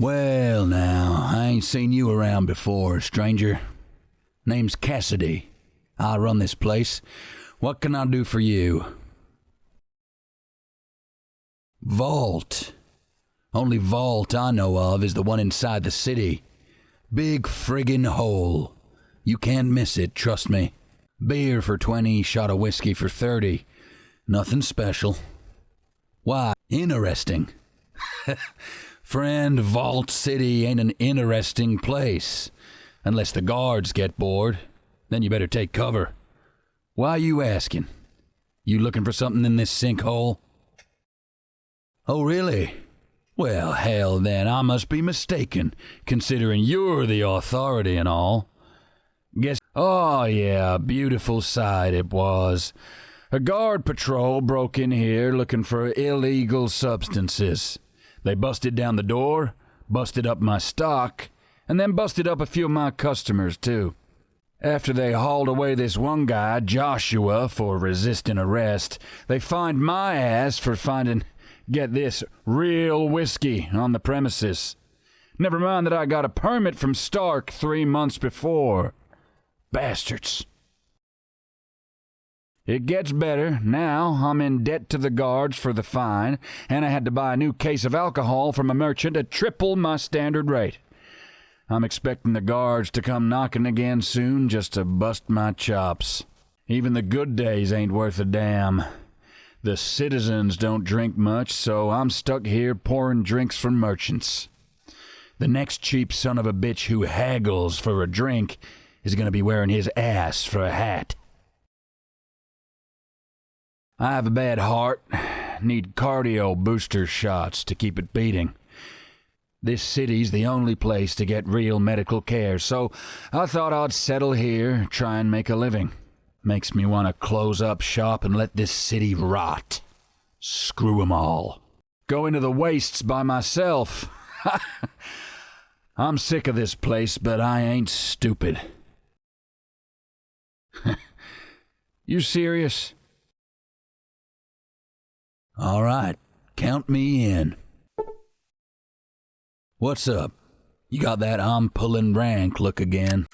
Well, now, I ain't seen you around before, stranger. Name's Cassidy. I run this place. What can I do for you? Vault. Only vault I know of is the one inside the city. Big friggin' hole. You can't miss it, trust me. Beer for 20, shot of whiskey for 30. Nothing special. Why, interesting. Friend, Vault City ain't an interesting place. Unless the guards get bored, then you better take cover. Why you asking? You looking for something in this sinkhole? Oh, really? Well, hell then, I must be mistaken, considering you're the authority and all. Oh yeah, a beautiful sight it was. A guard patrol broke in here looking for illegal substances. They busted down the door, busted up my stock, and then busted up a few of my customers too. After they hauled away this one guy, Joshua, for resisting arrest, they fined my ass for finding, get this, real whiskey on the premises. Never mind that I got a permit from Stark 3 months before. Bastards. It gets better. Now I'm in debt to the guards for the fine, and I had to buy a new case of alcohol from a merchant at triple my standard rate. I'm expecting the guards to come knocking again soon just to bust my chops. Even the good days ain't worth a damn. The citizens don't drink much, so I'm stuck here pouring drinks from merchants. The next cheap son of a bitch who haggles for a drink is going to be wearing his ass for a hat. I have a bad heart, need cardio booster shots to keep it beating. This city's the only place to get real medical care, so I thought I'd settle here, try and make a living. Makes me want to close up shop and let this city rot. Screw 'em all. Go into the wastes by myself. I'm sick of this place, but I ain't stupid. You serious? All right, count me in. What's up? You got that I'm pulling rank look again?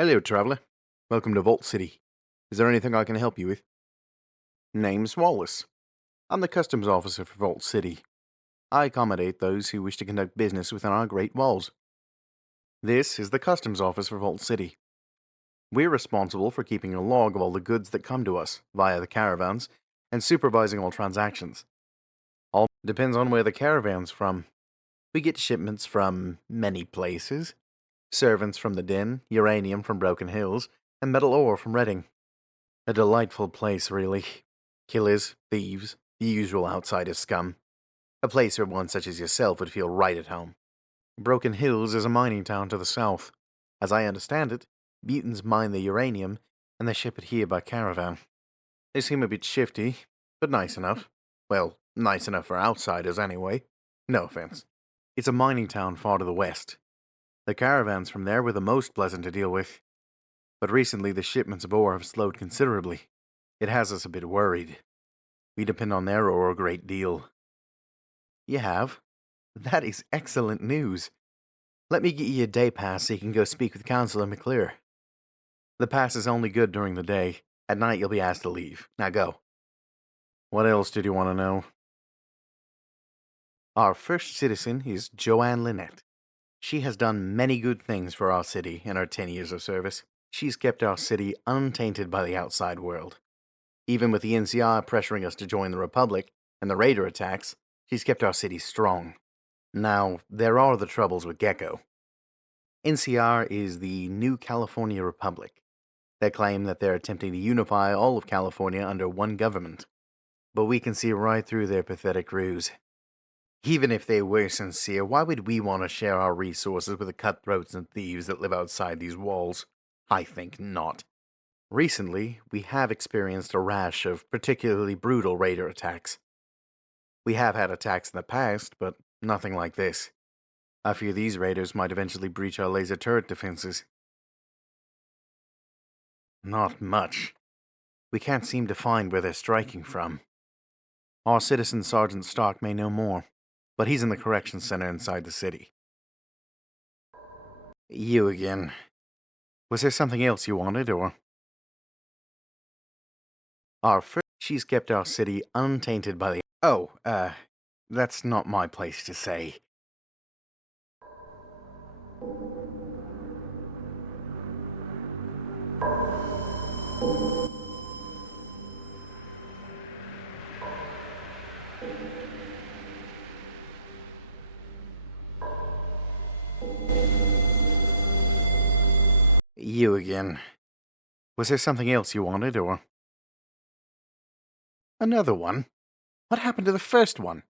Hello, traveller. Welcome to Vault City. Is there anything I can help you with? Name's Wallace. I'm the customs officer for Vault City. I accommodate those who wish to conduct business within our great walls. This is the customs office for Vault City. We're responsible for keeping a log of all the goods that come to us via the caravans and supervising all transactions. All depends on where the caravan's from. We get shipments from many places. Servants from the Den, uranium from Broken Hills, and metal ore from Reading. A delightful place, really. Killers, thieves, the usual outsider scum. A place where one such as yourself would feel right at home. Broken Hills is a mining town to the south. As I understand it, mutants mine the uranium, and they ship it here by caravan. They seem a bit shifty, but nice enough. Well, nice enough for outsiders anyway. No offense. It's a mining town far to the west. The caravans from there were the most pleasant to deal with. But recently the shipments of ore have slowed considerably. It has us a bit worried. We depend on their ore a great deal. You have? That is excellent news. Let me get you a day pass so you can go speak with Councillor McClure. The pass is only good during the day. At night you'll be asked to leave. Now go. What else did you want to know? Our first citizen is Joanne Lynette. She has done many good things for our city in her 10 years of service. She's kept our city untainted by the outside world. Even with the NCR pressuring us to join the Republic and the Raider attacks, she's kept our city strong. Now, there are the troubles with Gecko. NCR is the New California Republic. They claim that they're attempting to unify all of California under one government. But we can see right through their pathetic ruse. Even if they were sincere, why would we want to share our resources with the cutthroats and thieves that live outside these walls? I think not. Recently, we have experienced a rash of particularly brutal raider attacks. We have had attacks in the past, but nothing like this. I fear these raiders might eventually breach our laser turret defenses. Not much. We can't seem to find where they're striking from. Our citizen Sergeant Stark may know more, but he's in the correction center inside the city. You again. Was there something else you wanted, or? She's kept our city untainted by the... Oh, that's not my place to say. You again. Was there something else you wanted, or? Another one? What happened to the first one?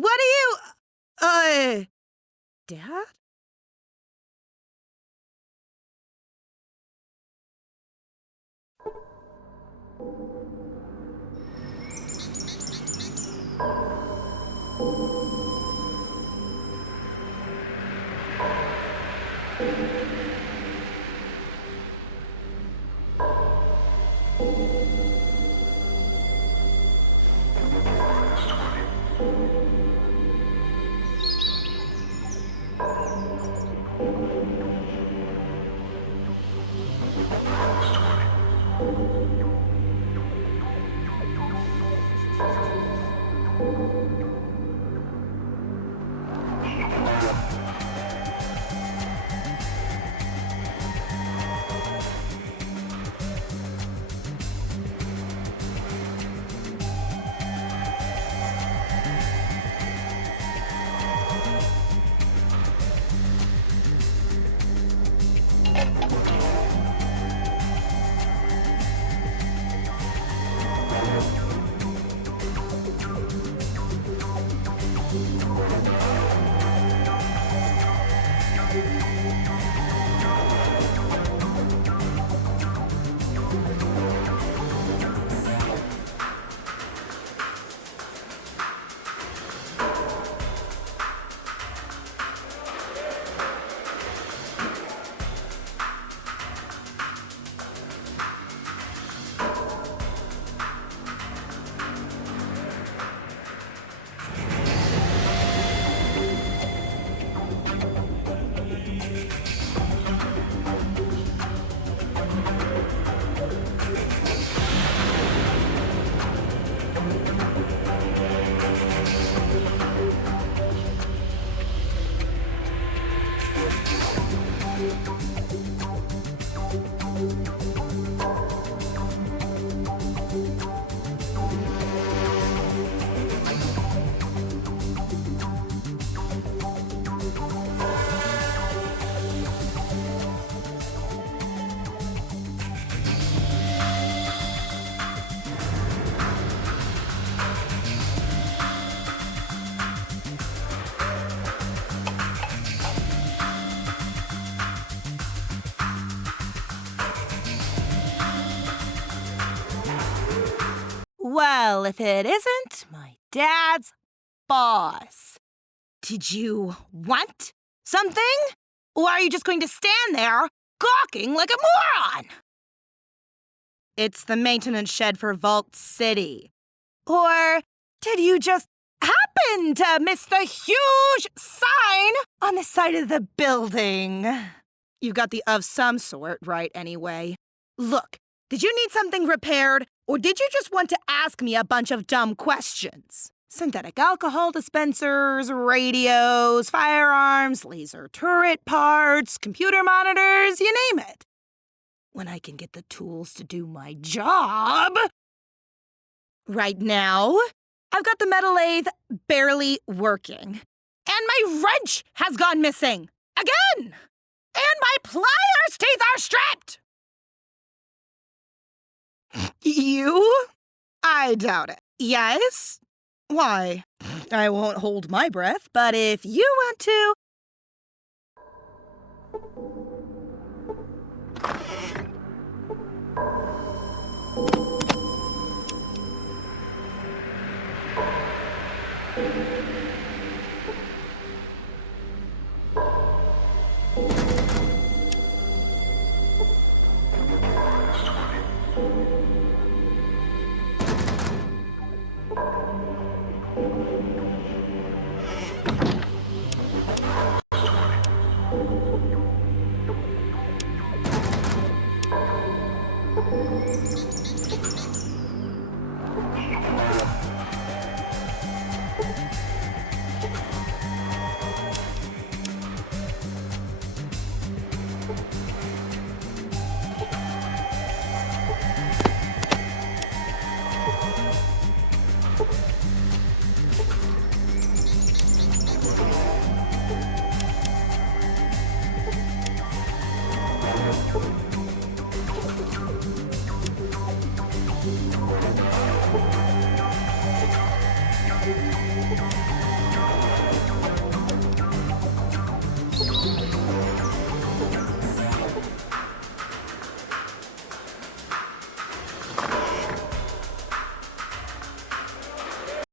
What are you... Dad? Well, if it isn't my dad's boss. Did you want something? Or are you just going to stand there gawking like a moron? It's the maintenance shed for Vault City. Or did you just happen to miss the huge sign on the side of the building? You got the of some sort right anyway. Look, did you need something repaired, or did you just want to ask me a bunch of dumb questions? Synthetic alcohol dispensers, radios, firearms, laser turret parts, computer monitors, you name it. When I can get the tools to do my job. Right now, I've got the metal lathe barely working. And my wrench has gone missing. Again! And my pliers teeth are stripped! You? I doubt it. Yes? Why? I won't hold my breath, but if you want to...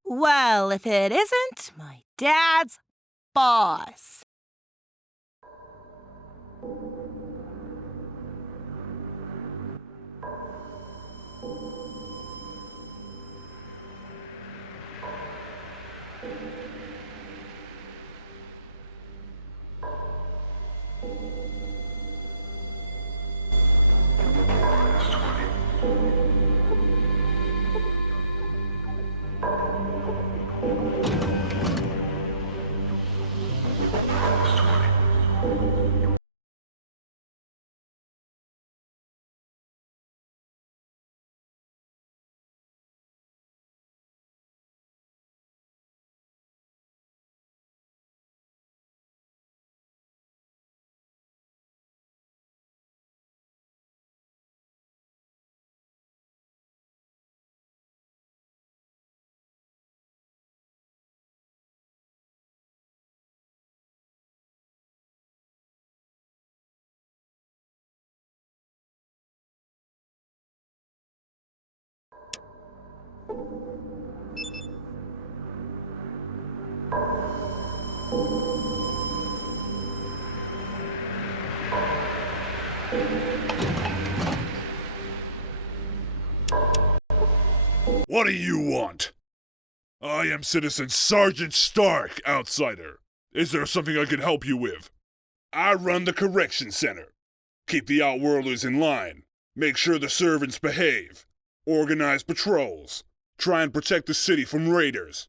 Well, if it isn't my dad's boss. What do you want? I am Citizen Sergeant Stark, outsider. Is there something I can help you with? I run the correction center. Keep the outworlders in line. Make sure the servants behave. Organize patrols. Try and protect the city from raiders.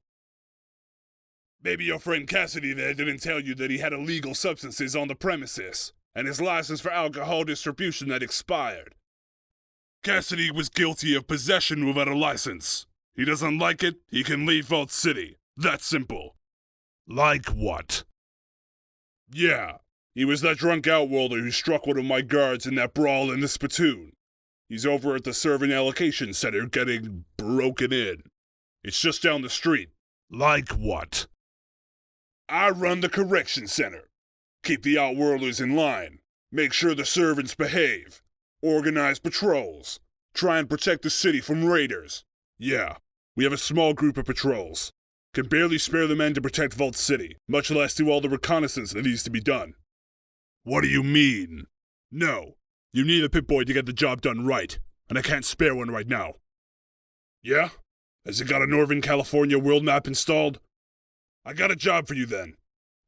Maybe your friend Cassidy there didn't tell you that he had illegal substances on the premises, and his license for alcohol distribution had expired. Cassidy was guilty of possession without a license. He doesn't like it, he can leave Vault City. That's simple. Like what? Yeah, he was that drunk outworlder who struck one of my guards in that brawl in the spittoon. He's over at the servant allocation center getting broken in. It's just down the street. Like what? I run the correction center. Keep the outworlders in line. Make sure the servants behave. Organize patrols. Try and protect the city from raiders. Yeah, We have a small group of patrols. Can barely spare the men to protect Vault City, much less do all the reconnaissance that needs to be done. What do you mean? No, you need a Pip-Boy to get the job done right, and I can't spare one right now. Yeah? Has it got a Northern California world map installed? I got a job for you then.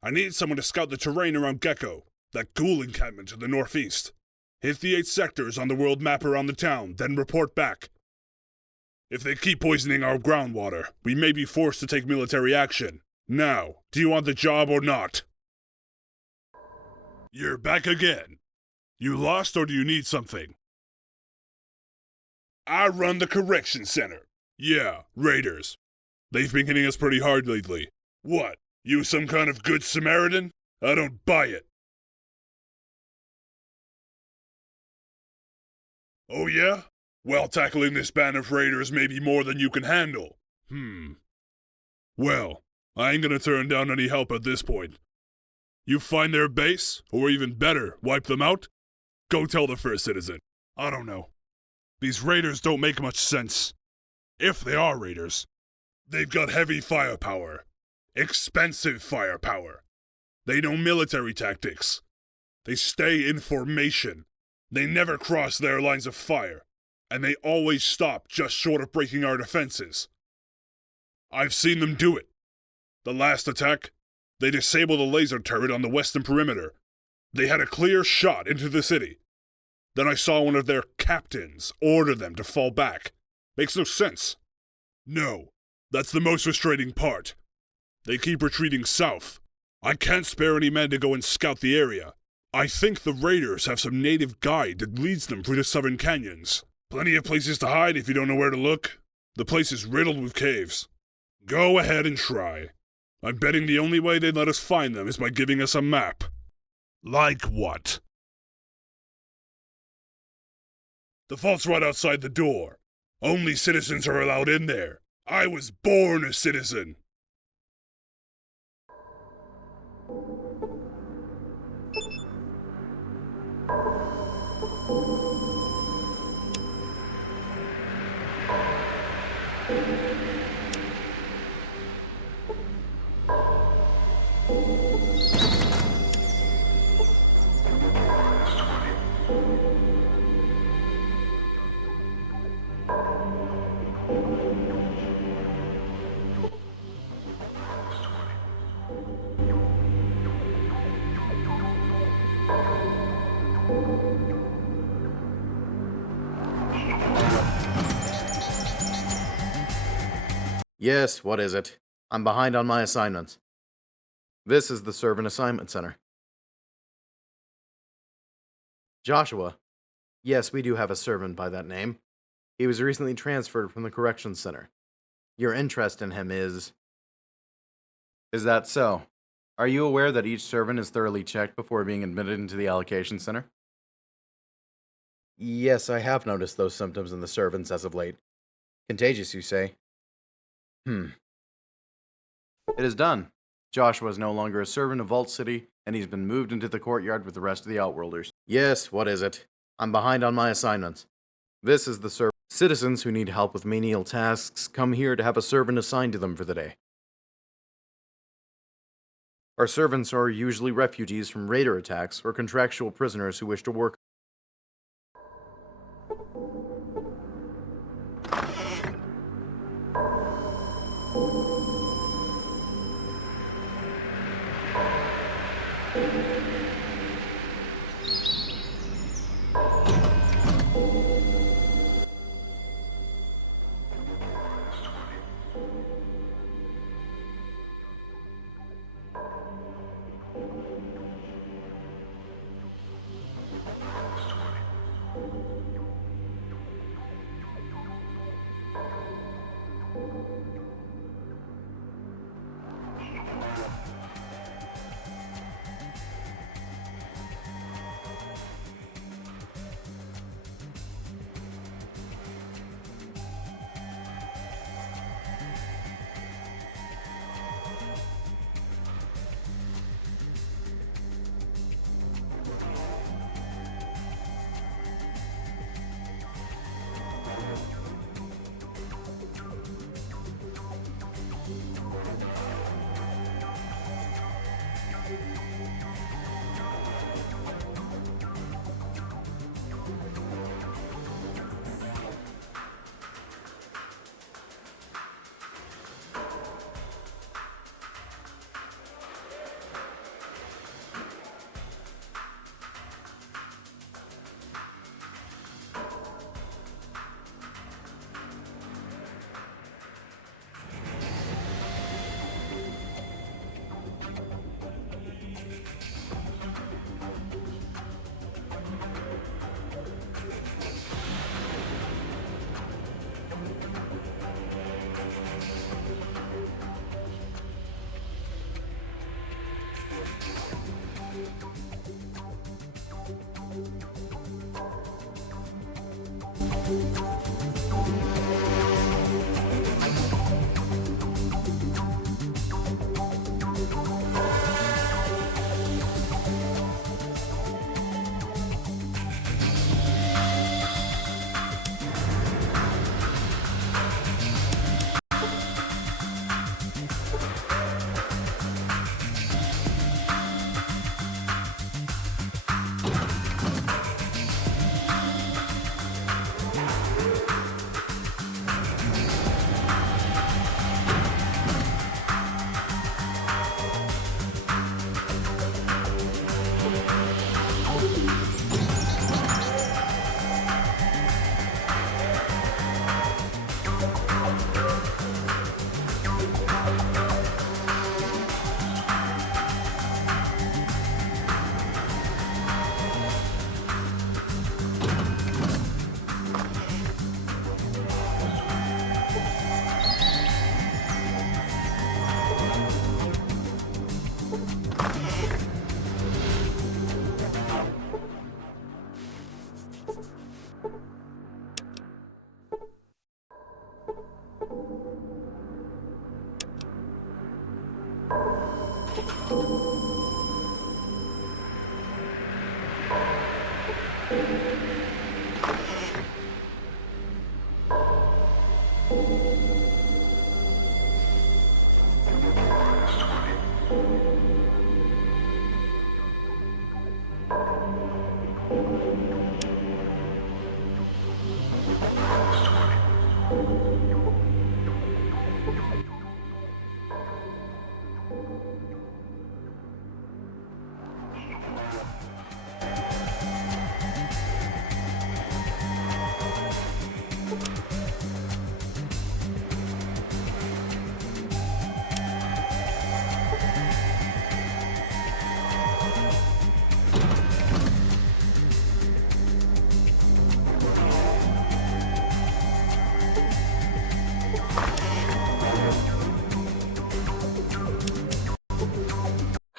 I need someone to scout the terrain around Gecko, that ghoul encampment to the northeast. Hit the 8 sectors on the world map around the town, then report back. If they keep poisoning our groundwater, we may be forced to take military action. Now, do you want the job or not? You're back again. You lost or do you need something? I run the correction center. Yeah, raiders. They've been hitting us pretty hard lately. What, you some kind of good Samaritan? I don't buy it. Oh yeah? Well, tackling this band of raiders may be more than you can handle. Well, I ain't gonna turn down any help at this point. You find their base, or even better, wipe them out? Go tell the first citizen. I don't know. These raiders don't make much sense. If they are raiders. They've got heavy firepower. Expensive firepower. They know military tactics. They stay in formation. They never cross their lines of fire. And they always stop just short of breaking our defenses. I've seen them do it. The last attack, they disabled a laser turret on the western perimeter. They had a clear shot into the city. Then I saw one of their captains order them to fall back. Makes no sense. No, that's the most frustrating part. They keep retreating south. I can't spare any men to go and scout the area. I think the raiders have some native guide that leads them through the southern canyons. Plenty of places to hide if you don't know where to look. The place is riddled with caves. Go ahead and try. I'm betting the only way they'd let us find them is by giving us a map. Like what? The vault's right outside the door. Only citizens are allowed in there. I was born a citizen. Yes, what is it? I'm behind on my assignments. This is the Servant Assignment Center. Joshua. Yes, we do have a servant by that name. He was recently transferred from the Corrections Center. Your interest in him is... Is that so? Are you aware that each servant is thoroughly checked before being admitted into the allocation center? Yes, I have noticed those symptoms in the servants as of late. Contagious, you say? It is done. Joshua is no longer a servant of Vault City, and he's been moved into the courtyard with the rest of the Outworlders. Yes, what is it? I'm behind on my assignments. This is the servant. Citizens who need help with menial tasks come here to have a servant assigned to them for the day. Our servants are usually refugees from raider attacks or contractual prisoners who wish to work.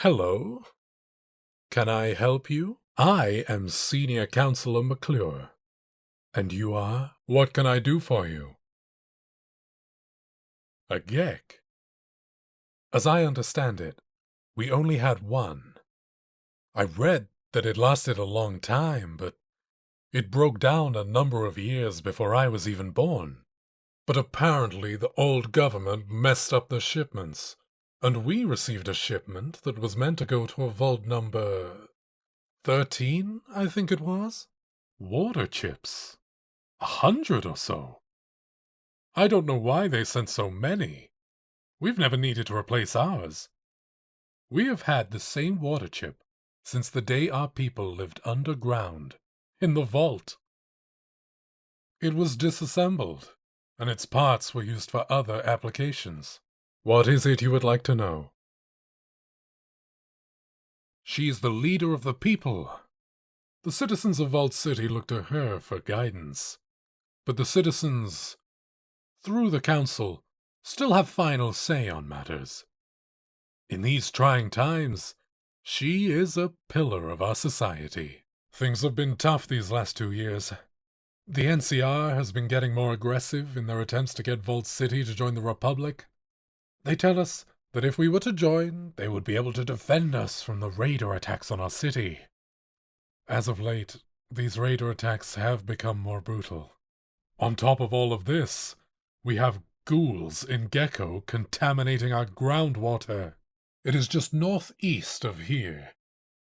Hello. Can I help you? I am Senior Counselor McClure. And you are? What can I do for you? A Gecko? As I understand it, we only had one. I read that it lasted a long time, but it broke down a number of years before I was even born. But apparently the old government messed up the shipments, and we received a shipment that was meant to go to a vault number 13, I think it was? Water chips. 100 or so. I don't know why they sent so many. We've never needed to replace ours. We have had the same water chip since the day our people lived underground, in the vault. It was disassembled, and its parts were used for other applications. What is it you would like to know? She is the leader of the people. The citizens of Vault City look to her for guidance. But the citizens, through the council, still have final say on matters. In these trying times, she is a pillar of our society. Things have been tough these last 2 years. The NCR has been getting more aggressive in their attempts to get Vault City to join the Republic. They tell us that if we were to join, they would be able to defend us from the raider attacks on our city. As of late, these raider attacks have become more brutal. On top of all of this, we have ghouls in Gecko contaminating our groundwater. It is just northeast of here.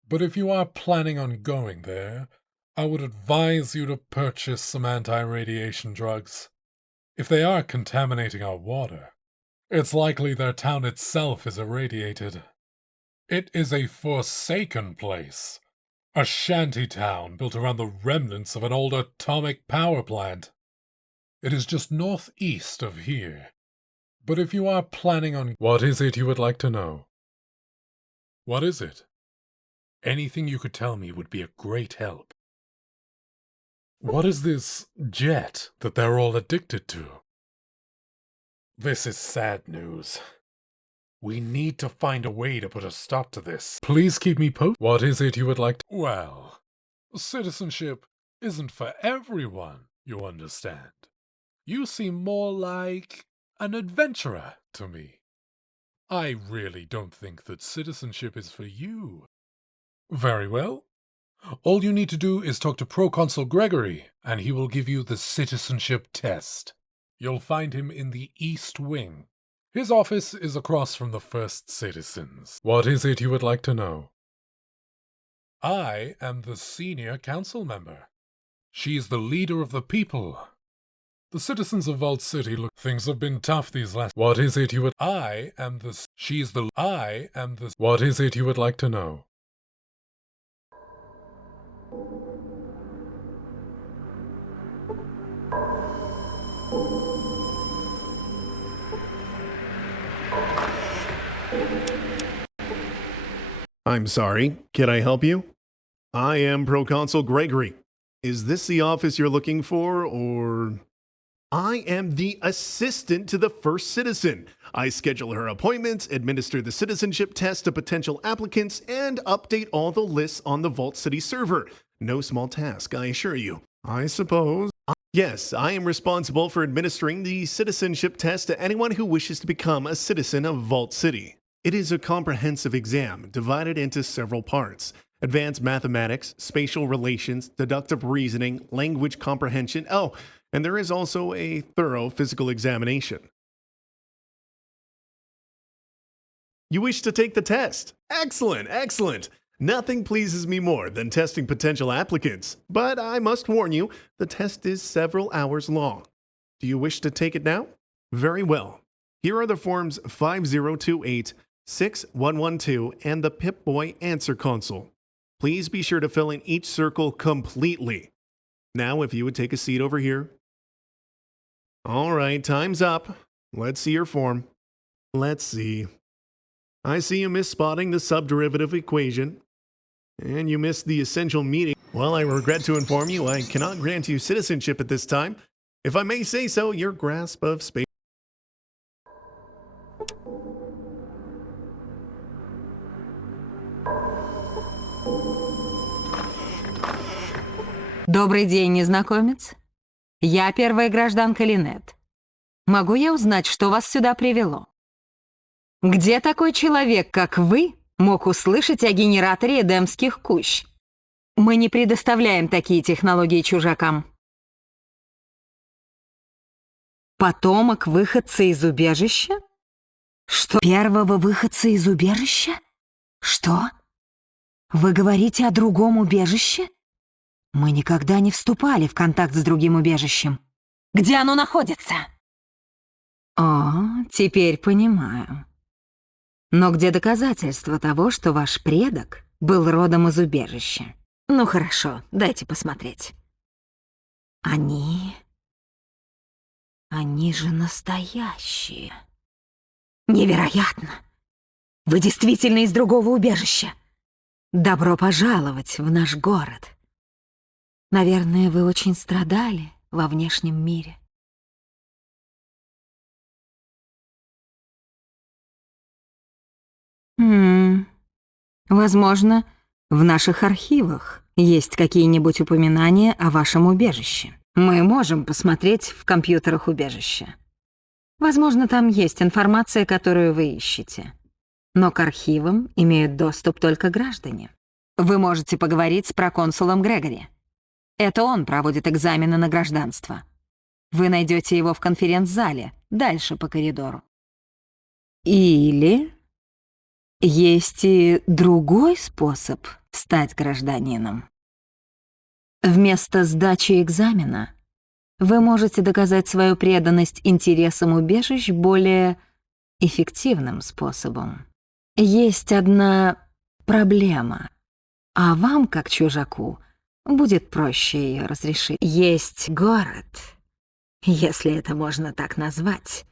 But if you are planning on going there, I would advise you to purchase some anti-radiation drugs. If they are contaminating our water, it's likely their town itself is irradiated. It is a forsaken place. A shanty town built around the remnants of an old atomic power plant. It is just northeast of here. But if you are planning on... What is it you would like to know? What is it? Anything you could tell me would be a great help. What is this jet that they're all addicted to? This is sad news. We need to find a way to put a stop to this. Please keep me posted. What is it you would like to... Well, citizenship isn't for everyone. you understand. You seem more like an adventurer to me. I really don't think that citizenship is for you. Very well. All you need to do is talk to Proconsul Gregory, and he will give you the citizenship test. You'll find him in the East Wing. His office is across from the First Citizens. What is it you would like to know? I am the senior council member. She's the leader of the people. The citizens of Vault City look... Things have been tough these last... What is it you would... What is it you would like to know? I'm sorry, can I help you? I am Proconsul Gregory. Is this the office you're looking for, or... I am the assistant to the first citizen. I schedule her appointments, administer the citizenship test to potential applicants, and update all the lists on the Vault City server. No small task, I assure you. I suppose... Yes, I am responsible for administering the citizenship test to anyone who wishes to become a citizen of Vault City. It is a comprehensive exam divided into several parts: advanced mathematics, spatial relations, deductive reasoning, language comprehension. Oh, and there is also a thorough physical examination. You wish to take the test? Excellent, excellent. Nothing pleases me more than testing potential applicants, but I must warn you, the test is several hours long. Do you wish to take it now? Very well. Here are the forms 5028, 6112, and the Pip-Boy Answer Console. Please be sure to fill in each circle completely. Now, if you would take a seat over here. All right, time's up. Let's see your form. Let's see. I see you missed spotting the subderivative equation. And you missed the essential meaning. Well, I regret to inform you I cannot grant you citizenship at this time. If I may say so, your grasp of space... Добрый день, незнакомец. Я первая гражданка Линетт. Могу я узнать, что вас сюда привело? Где такой человек, как вы, мог услышать о генераторе эдемских кущ? Мы не предоставляем такие технологии чужакам. Потомок выходца из убежища? Что? Первого выходца из убежища? Что? Вы говорите о другом убежище? Мы никогда не вступали в контакт с другим убежищем. Где оно находится? О, теперь понимаю. Но где доказательства того, что ваш предок был родом из убежища? Ну хорошо, дайте посмотреть. Они же настоящие. Невероятно! Вы действительно из другого убежища. Добро пожаловать в наш город. Наверное, вы очень страдали во внешнем мире. Возможно, в наших архивах есть какие-нибудь упоминания о вашем убежище. Мы можем посмотреть в компьютерах убежища. Возможно, там есть информация, которую вы ищете. Но к архивам имеют доступ только граждане. Вы можете поговорить с проконсулом Грегори. Это он проводит экзамены на гражданство. Вы найдете его в конференц-зале, дальше по коридору. Или есть и другой способ стать гражданином. Вместо сдачи экзамена вы можете доказать свою преданность интересам убежищ более эффективным способом. Есть одна проблема, а вам, как чужаку, будет проще ее разрешить. Есть город, если это можно так назвать,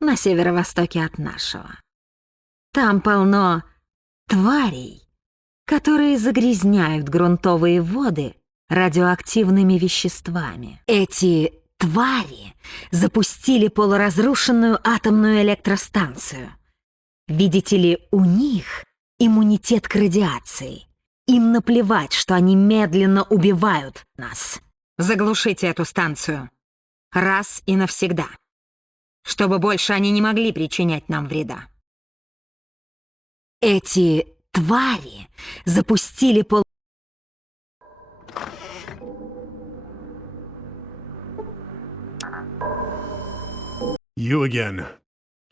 на северо-востоке от нашего. Там полно тварей, которые загрязняют грунтовые воды радиоактивными веществами. Эти твари запустили полуразрушенную атомную электростанцию. Видите ли, у них иммунитет к радиации. Им наплевать, что они медленно убивают нас. Заглушите эту станцию. Раз и навсегда. Чтобы больше они не могли причинять нам вреда. Эти твари запустили You again.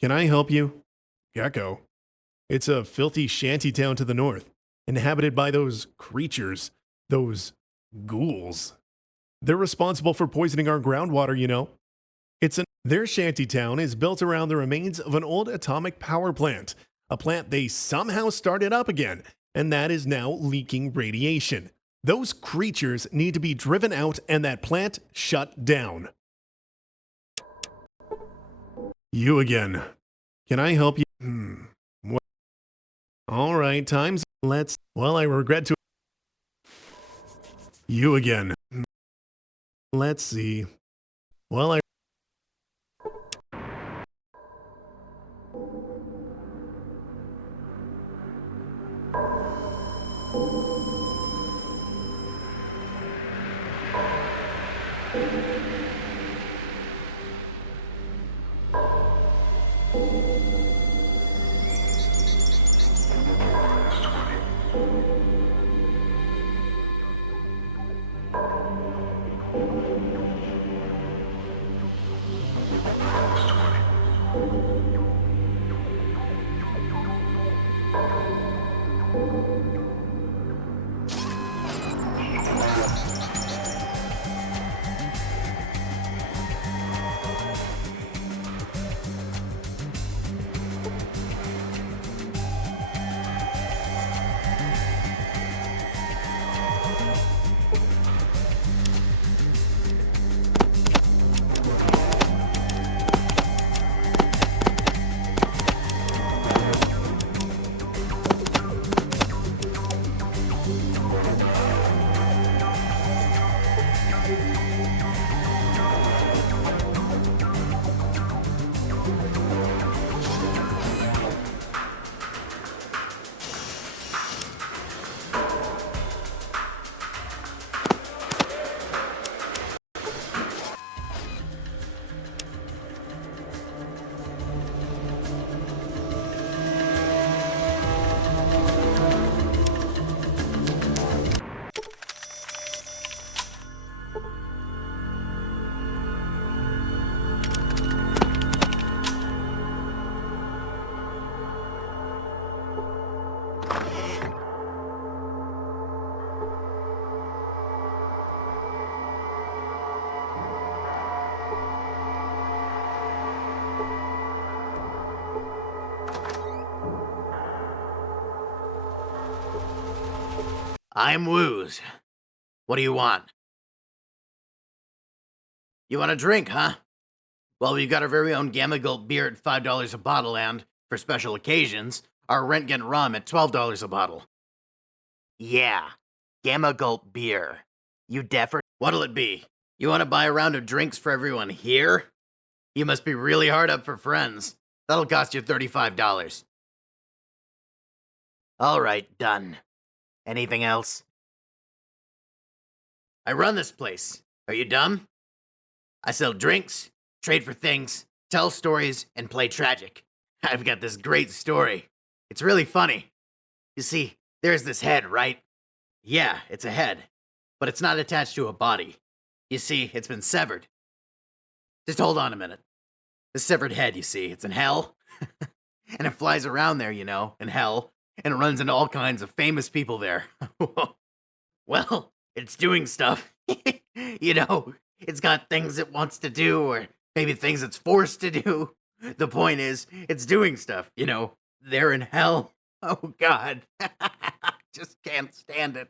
Can I help you? Gecko. It's a filthy shanty town to the north, inhabited by those creatures, those ghouls. They're responsible for poisoning our groundwater, you know. Their shanty town is built around the remains of an old atomic power plant, a plant they somehow started up again, and that is now leaking radiation. Those creatures need to be driven out and that plant shut down. You again. Can I help you? Well, all right, time's... Well, I regret to... You again. Let's see. Well, I... I'm Wooz. What do you want? You want a drink, huh? Well, we've got our very own Gamma Gulp beer at $5 a bottle, and, for special occasions, our Rentgen rum at $12 a bottle. Yeah, Gamma Gulp beer. You defer? What'll it be? You want to buy a round of drinks for everyone here? You must be really hard up for friends. That'll cost you $35. All right, done. Anything else? I run this place. Are you dumb? I sell drinks, trade for things, tell stories, and play tragic. I've got this great story. It's really funny. You see, there's this head, right? Yeah, it's a head. But it's not attached to a body. You see, it's been severed. Just hold on a minute. This severed head, you see, it's in hell. And it flies around there, you know, in hell. And it runs into all kinds of famous people there. Well, it's doing stuff. You know, it's got things it wants to do, or maybe things it's forced to do. The point is, it's doing stuff, you know. They're in hell. Oh, God. Just can't stand it.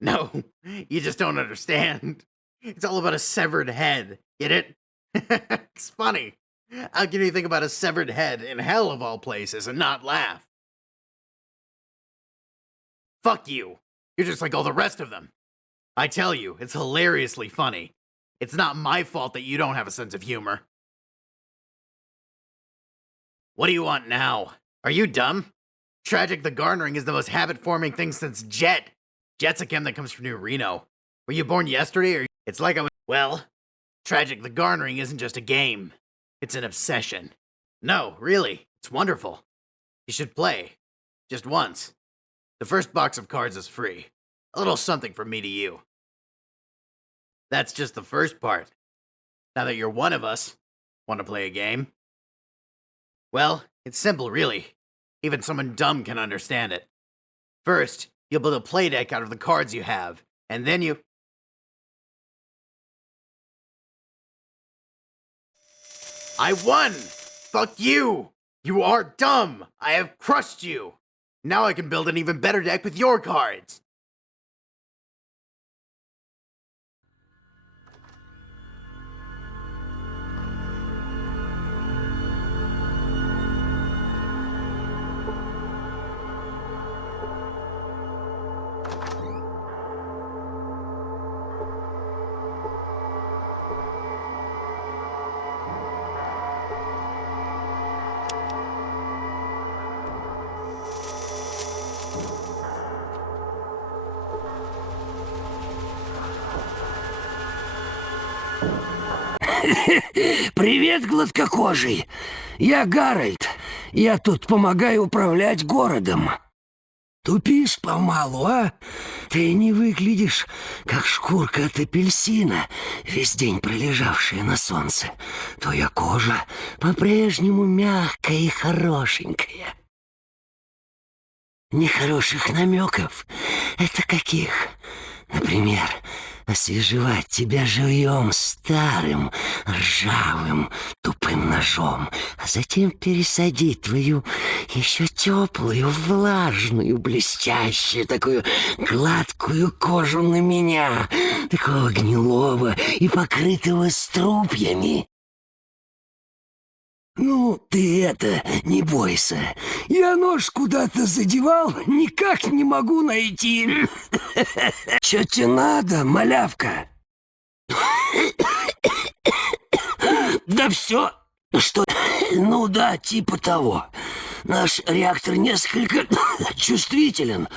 No, you just don't understand. It's all about a severed head. Get it? It's funny. How can you think about a severed head in hell of all places and not laugh? Fuck you. You're just like all the rest of them. I tell you, it's hilariously funny. It's not my fault that you don't have a sense of humor. What do you want now? Are you dumb? Tragic the Garnering is the most habit-forming thing since Jet. Jet's a chem that comes from New Reno. Were you born yesterday or... It's like I was. Well, Tragic the Garnering isn't just a game, it's an obsession. No, really, it's wonderful. You should play. Just once. The first box of cards is free. A little something from me to you. That's just the first part. Now that you're one of us, want to play a game? Well, it's simple, really. Even someone dumb can understand it. First, you'll build a play deck out of the cards you have, and then you... I won! Fuck you! You are dumb! I have crushed you! Now I can build an even better deck with your cards! Привет, гладкокожий. Я Гарольд. Я тут помогаю управлять городом. Тупишь помалу, а? Ты не выглядишь, как шкурка от апельсина, весь день пролежавшая на солнце. Твоя кожа по-прежнему мягкая и хорошенькая. Нехороших намеков. Это каких? Например, освежевать тебя живьем старым, ржавым, тупым ножом, а затем пересадить твою еще теплую, влажную, блестящую, такую гладкую кожу на меня, такого гнилого и покрытого струпьями. Ну, ты это, не бойся. Я нож куда-то задевал, никак не могу найти. Чё тебе надо, малявка? Да все, что... Ну да, типа того. Наш реактор несколько чувствителен.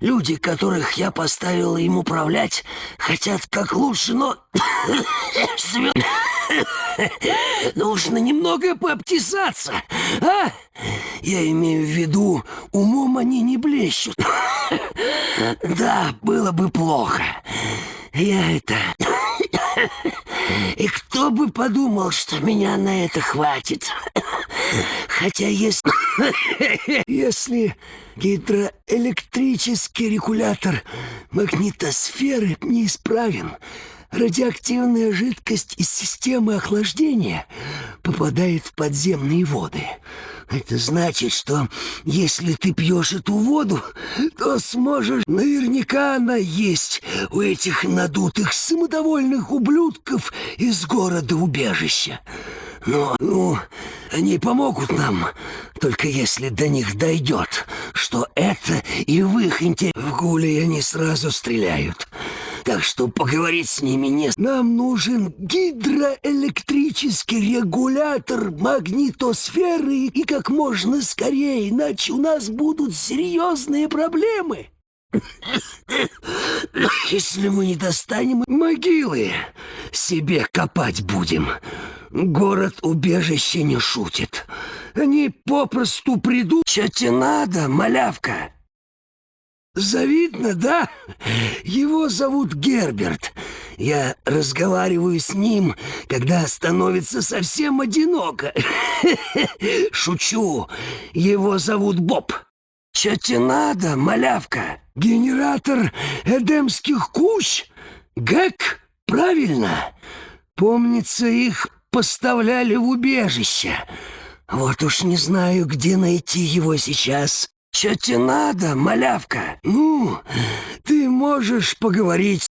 Люди, которых я поставил им управлять, хотят как лучше, но... Нужно немного пообтесаться, а? Я имею в виду, умом они не блещут. Да, было бы плохо. Я это... И кто бы подумал, что меня на это хватит. Хотя если гидроэлектрический регулятор магнитосферы неисправен, радиоактивная жидкость из системы охлаждения попадает в подземные воды. Это значит, что если ты пьешь эту воду, то сможешь... Наверняка она есть у этих надутых самодовольных ублюдков из города-убежища. Но, они помогут нам, только если до них дойдет, что это и в их интересах. В гуле они сразу стреляют. Так что поговорить с ними не... Нам нужен гидроэлектрический регулятор магнитосферы и как можно скорее, иначе у нас будут серьезные проблемы. Если мы не достанем, могилы себе копать будем. Город-убежище не шутит. Они попросту придут. Чё тебе надо, малявка? Завидно, да? Его зовут Герберт. Я разговариваю с ним, когда становится совсем одиноко. Шучу. Его зовут Боб. Чё тебе надо, малявка? Генератор эдемских кущ? Гекко, правильно? Помнится, их поставляли в убежище. Вот уж не знаю, где найти его сейчас. Чё тебе надо, малявка? Ну, ты можешь поговорить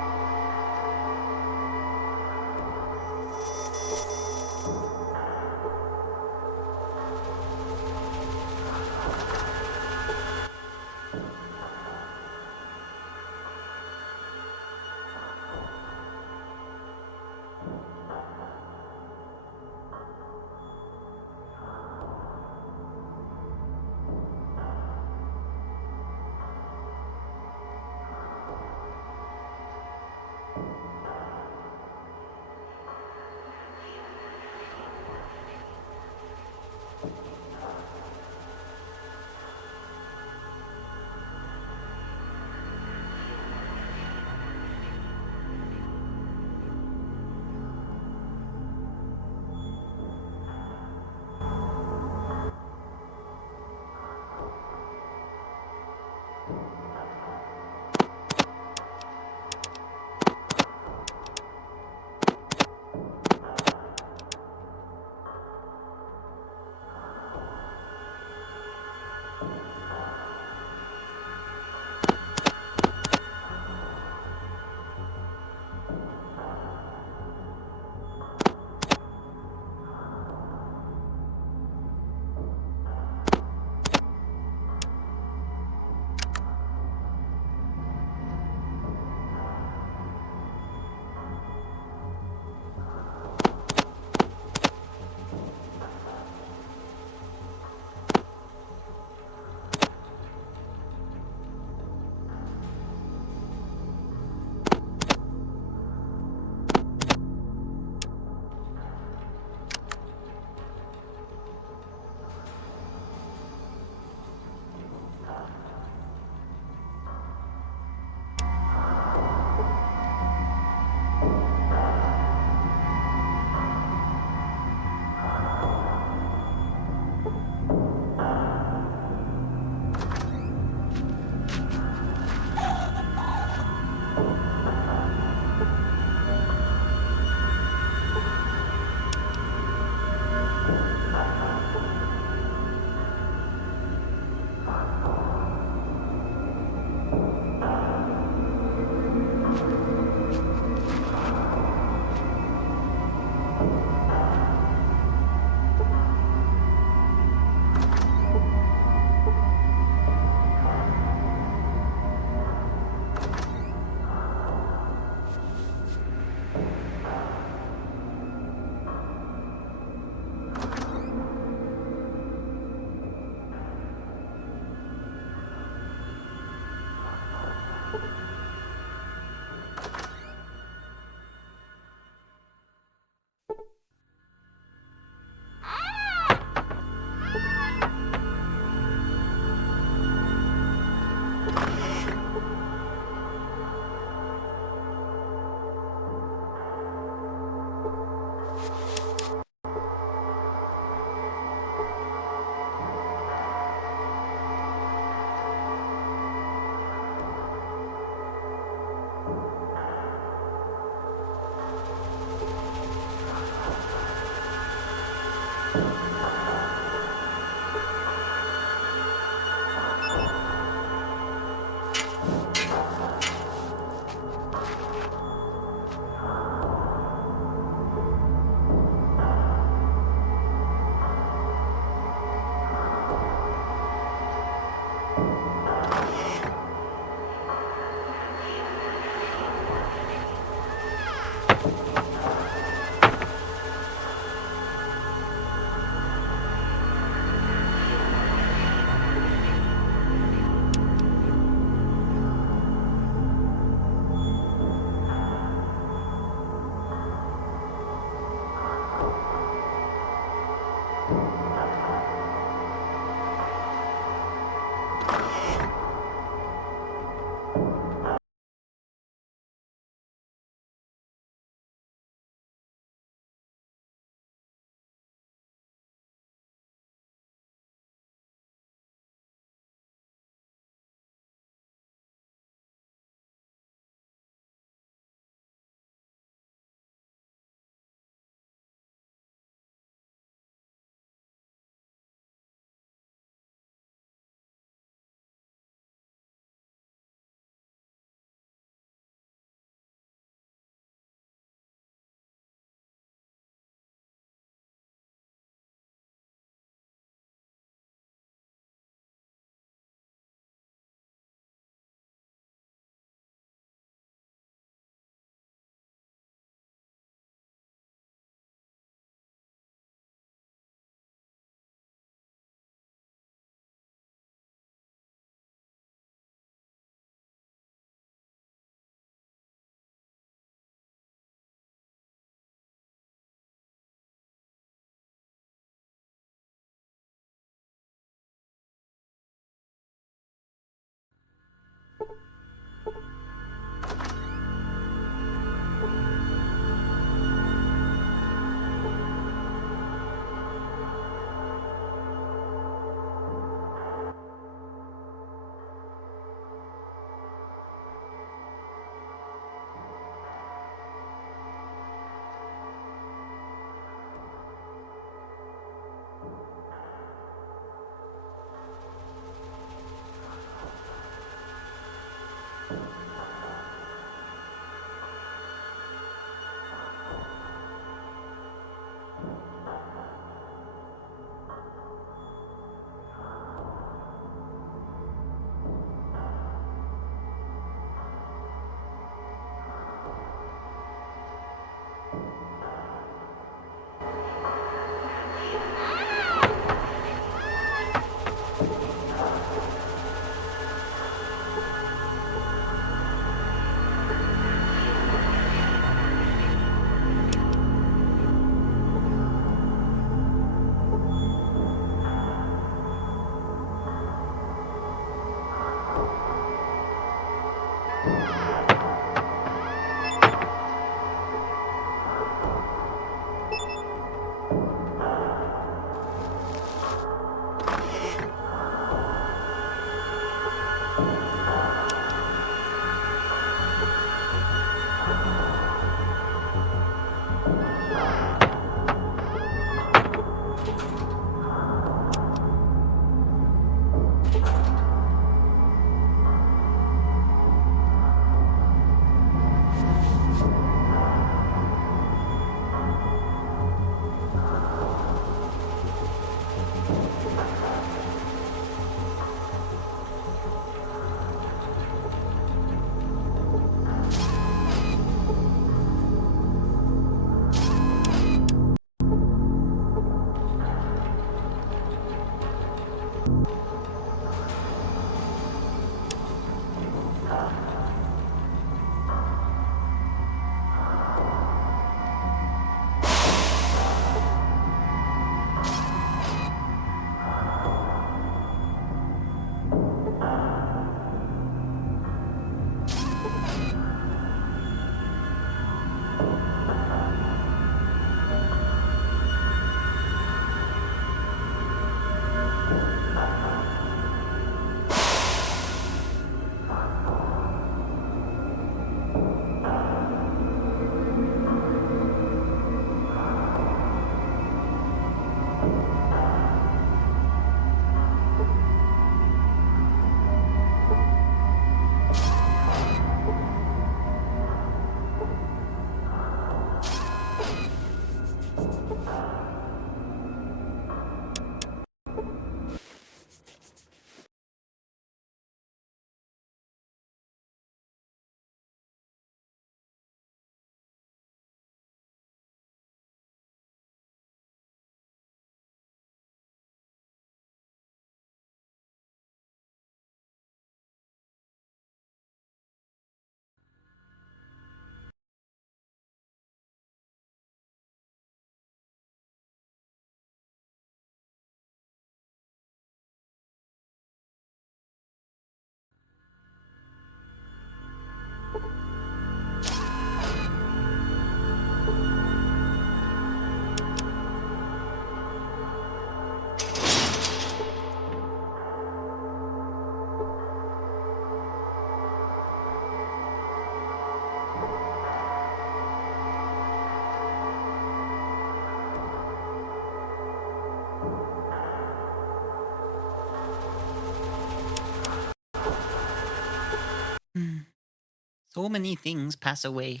So many things pass away.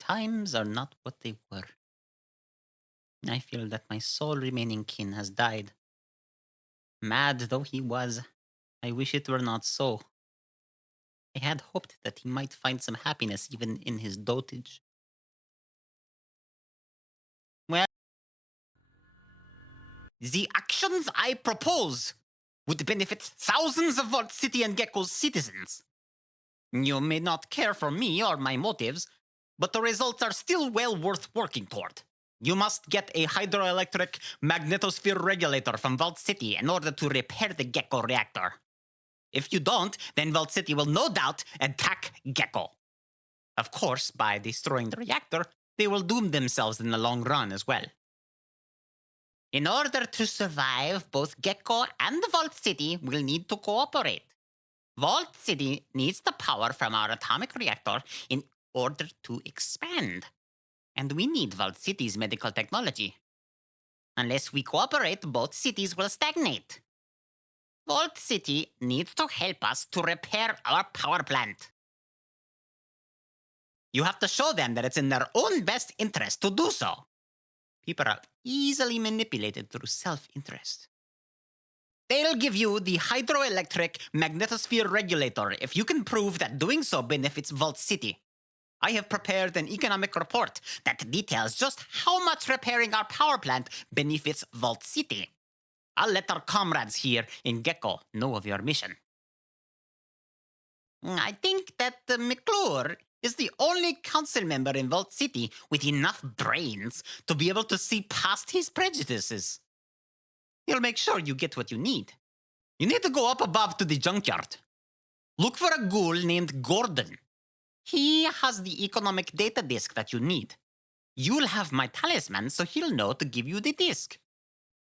Times are not what they were. I feel that my sole remaining kin has died. Mad though he was, I wish it were not so. I had hoped that he might find some happiness even in his dotage. Well, the actions I propose would benefit thousands of Vault City and Gecko's citizens. You may not care for me or my motives, but the results are still well worth working toward. You must get a hydroelectric magnetosphere regulator from Vault City in order to repair the Gecko reactor. If you don't, then Vault City will no doubt attack Gecko. Of course, by destroying the reactor, they will doom themselves in the long run as well. In order to survive, both Gecko and the Vault City will need to cooperate. Vault City needs the power from our atomic reactor in order to expand. And we need Vault City's medical technology. Unless we cooperate, both cities will stagnate. Vault City needs to help us to repair our power plant. You have to show them that it's in their own best interest to do so. People are easily manipulated through self-interest. They'll give you the hydroelectric magnetosphere regulator if you can prove that doing so benefits Vault City. I have prepared an economic report that details just how much repairing our power plant benefits Vault City. I'll let our comrades here in Gecko know of your mission. I think that McClure is the only council member in Vault City with enough brains to be able to see past his prejudices. He'll make sure you get what you need. You need to go up above to the junkyard. Look for a ghoul named Gordon. He has the economic data disk that you need. You'll have my talisman, so he'll know to give you the disk.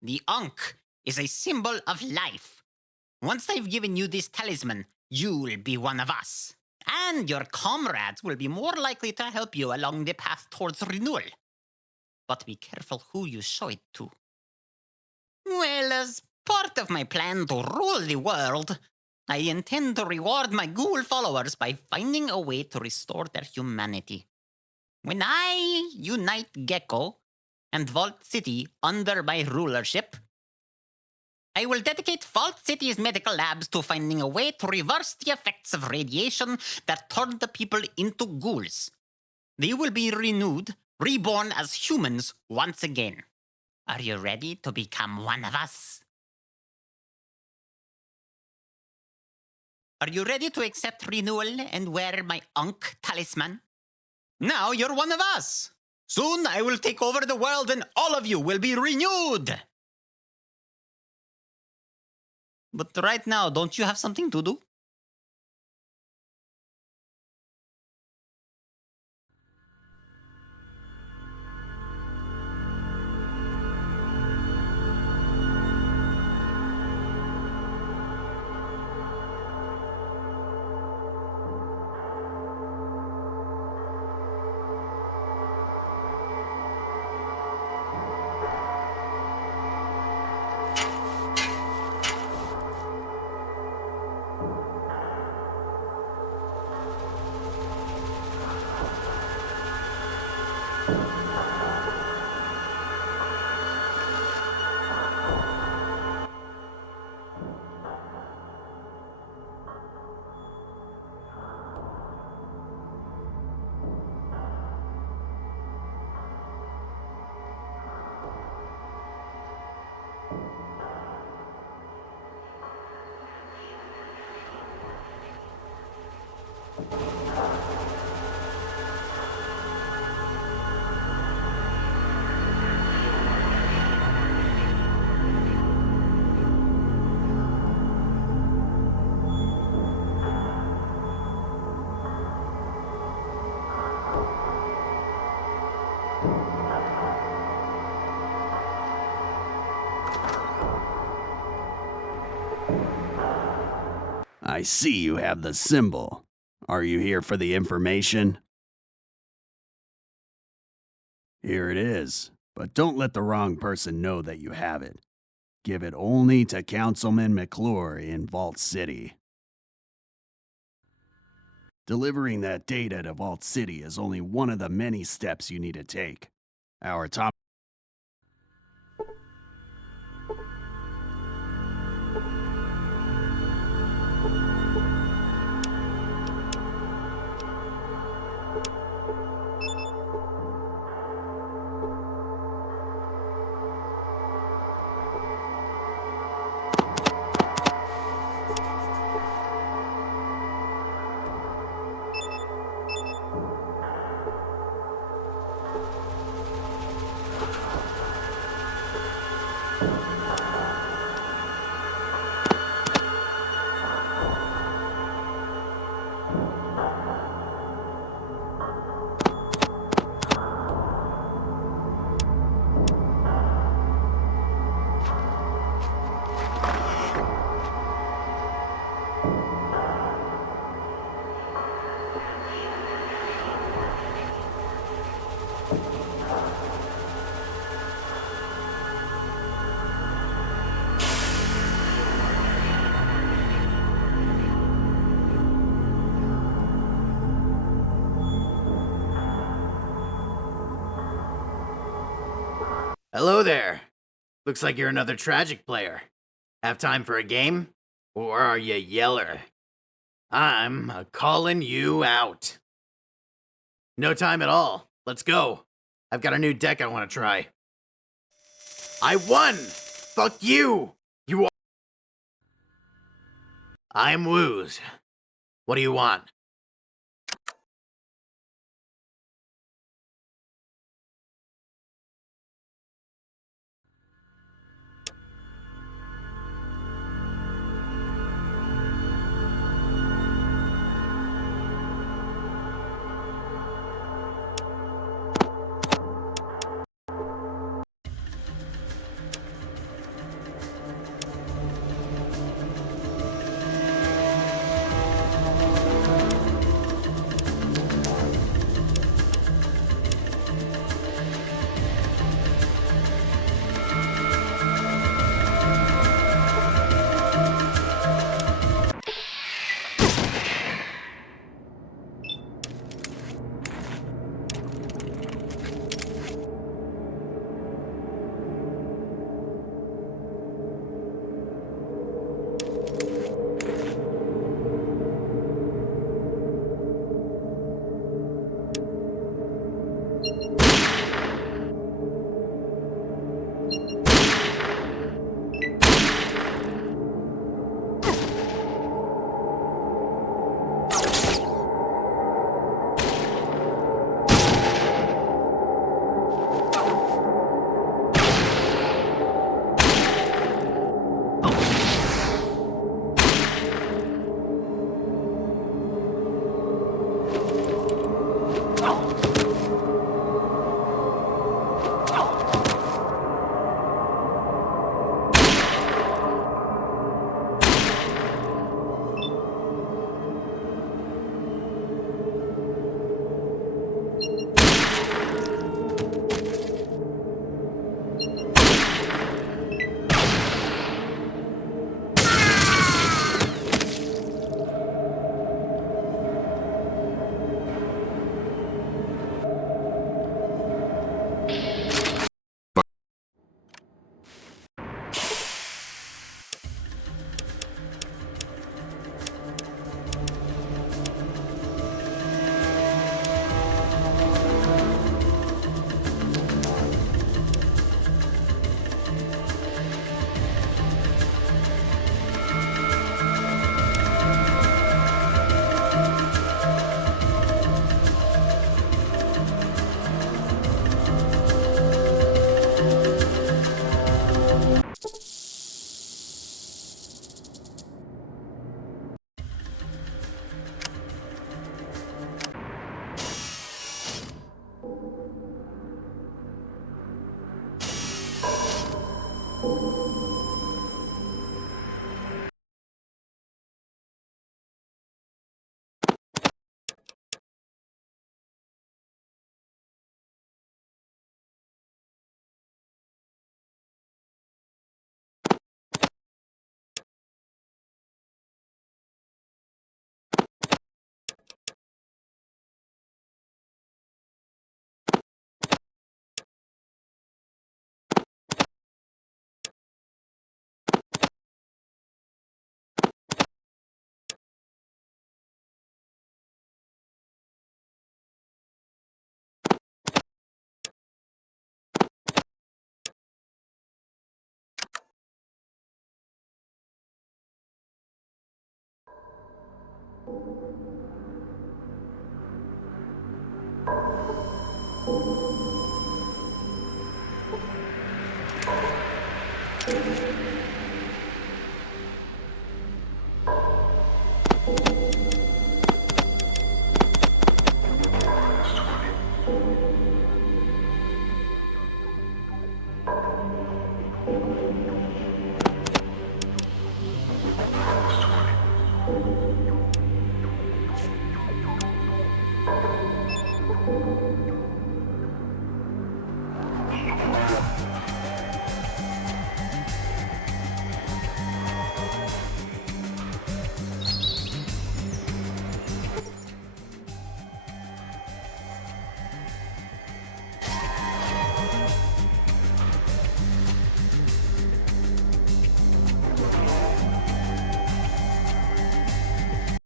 The Ankh is a symbol of life. Once I've given you this talisman, you'll be one of us. And your comrades will be more likely to help you along the path towards renewal. But be careful who you show it to. Well, as part of my plan to rule the world, I intend to reward my ghoul followers by finding a way to restore their humanity. When I unite Gecko and Vault City under my rulership, I will dedicate Vault City's medical labs to finding a way to reverse the effects of radiation that turned the people into ghouls. They will be renewed, reborn as humans once again. Are you ready to become one of us? Are you ready to accept renewal and wear my Ankh talisman? Now you're one of us. Soon I will take over the world and all of you will be renewed. But right now, don't you have something to do? I see you have the symbol. Are you here for the information? Here it is, but don't let the wrong person know that you have it. Give it only to Councilman McClure in Vault City. Delivering that data to Vault City is only one of the many steps you need to take. Our top Hello there. Looks like you're another tragic player. Have time for a game? Or are you yeller? I'm calling you out. No time at all. Let's go. I've got a new deck I want to try. I won! Fuck you! You are... I'm Wooz. What do you want?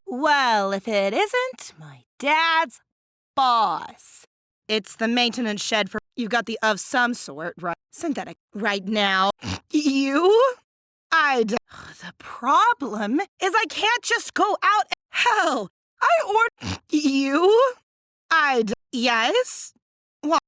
Well, if it isn't my dad's boss. It's the maintenance shed for... You've got the of some sort, right? Synthetic right now. You? The problem is I can't just go out... Hell, I ordered... You? Yes? What?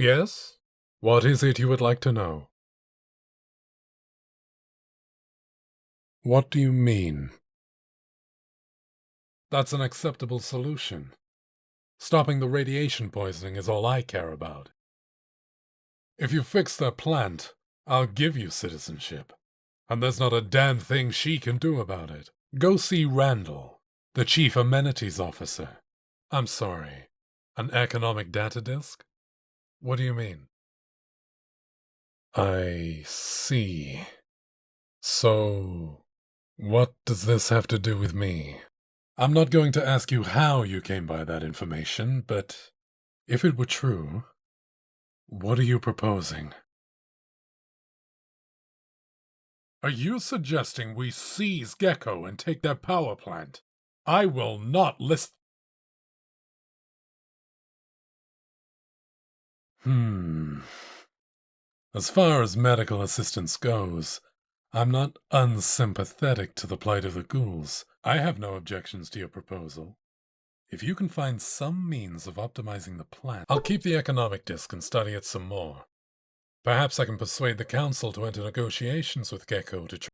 Yes? What is it you would like to know? What do you mean? That's an acceptable solution. Stopping the radiation poisoning is all I care about. If you fix that plant, I'll give you citizenship. And there's not a damn thing she can do about it. Go see Randall, the chief amenities officer. I'm sorry, an economic data disk? What do you mean? I see. So, what does this have to do with me? I'm not going to ask you how you came by that information, but if it were true, what are you proposing? Are you suggesting we seize Gecko and take their power plant? I will not listen. As far as medical assistance goes, I'm not unsympathetic to the plight of the ghouls. I have no objections to your proposal. If you can find some means of optimizing the plant, I'll keep the economic disk and study it some more. Perhaps I can persuade the council to enter negotiations with Gecko to try.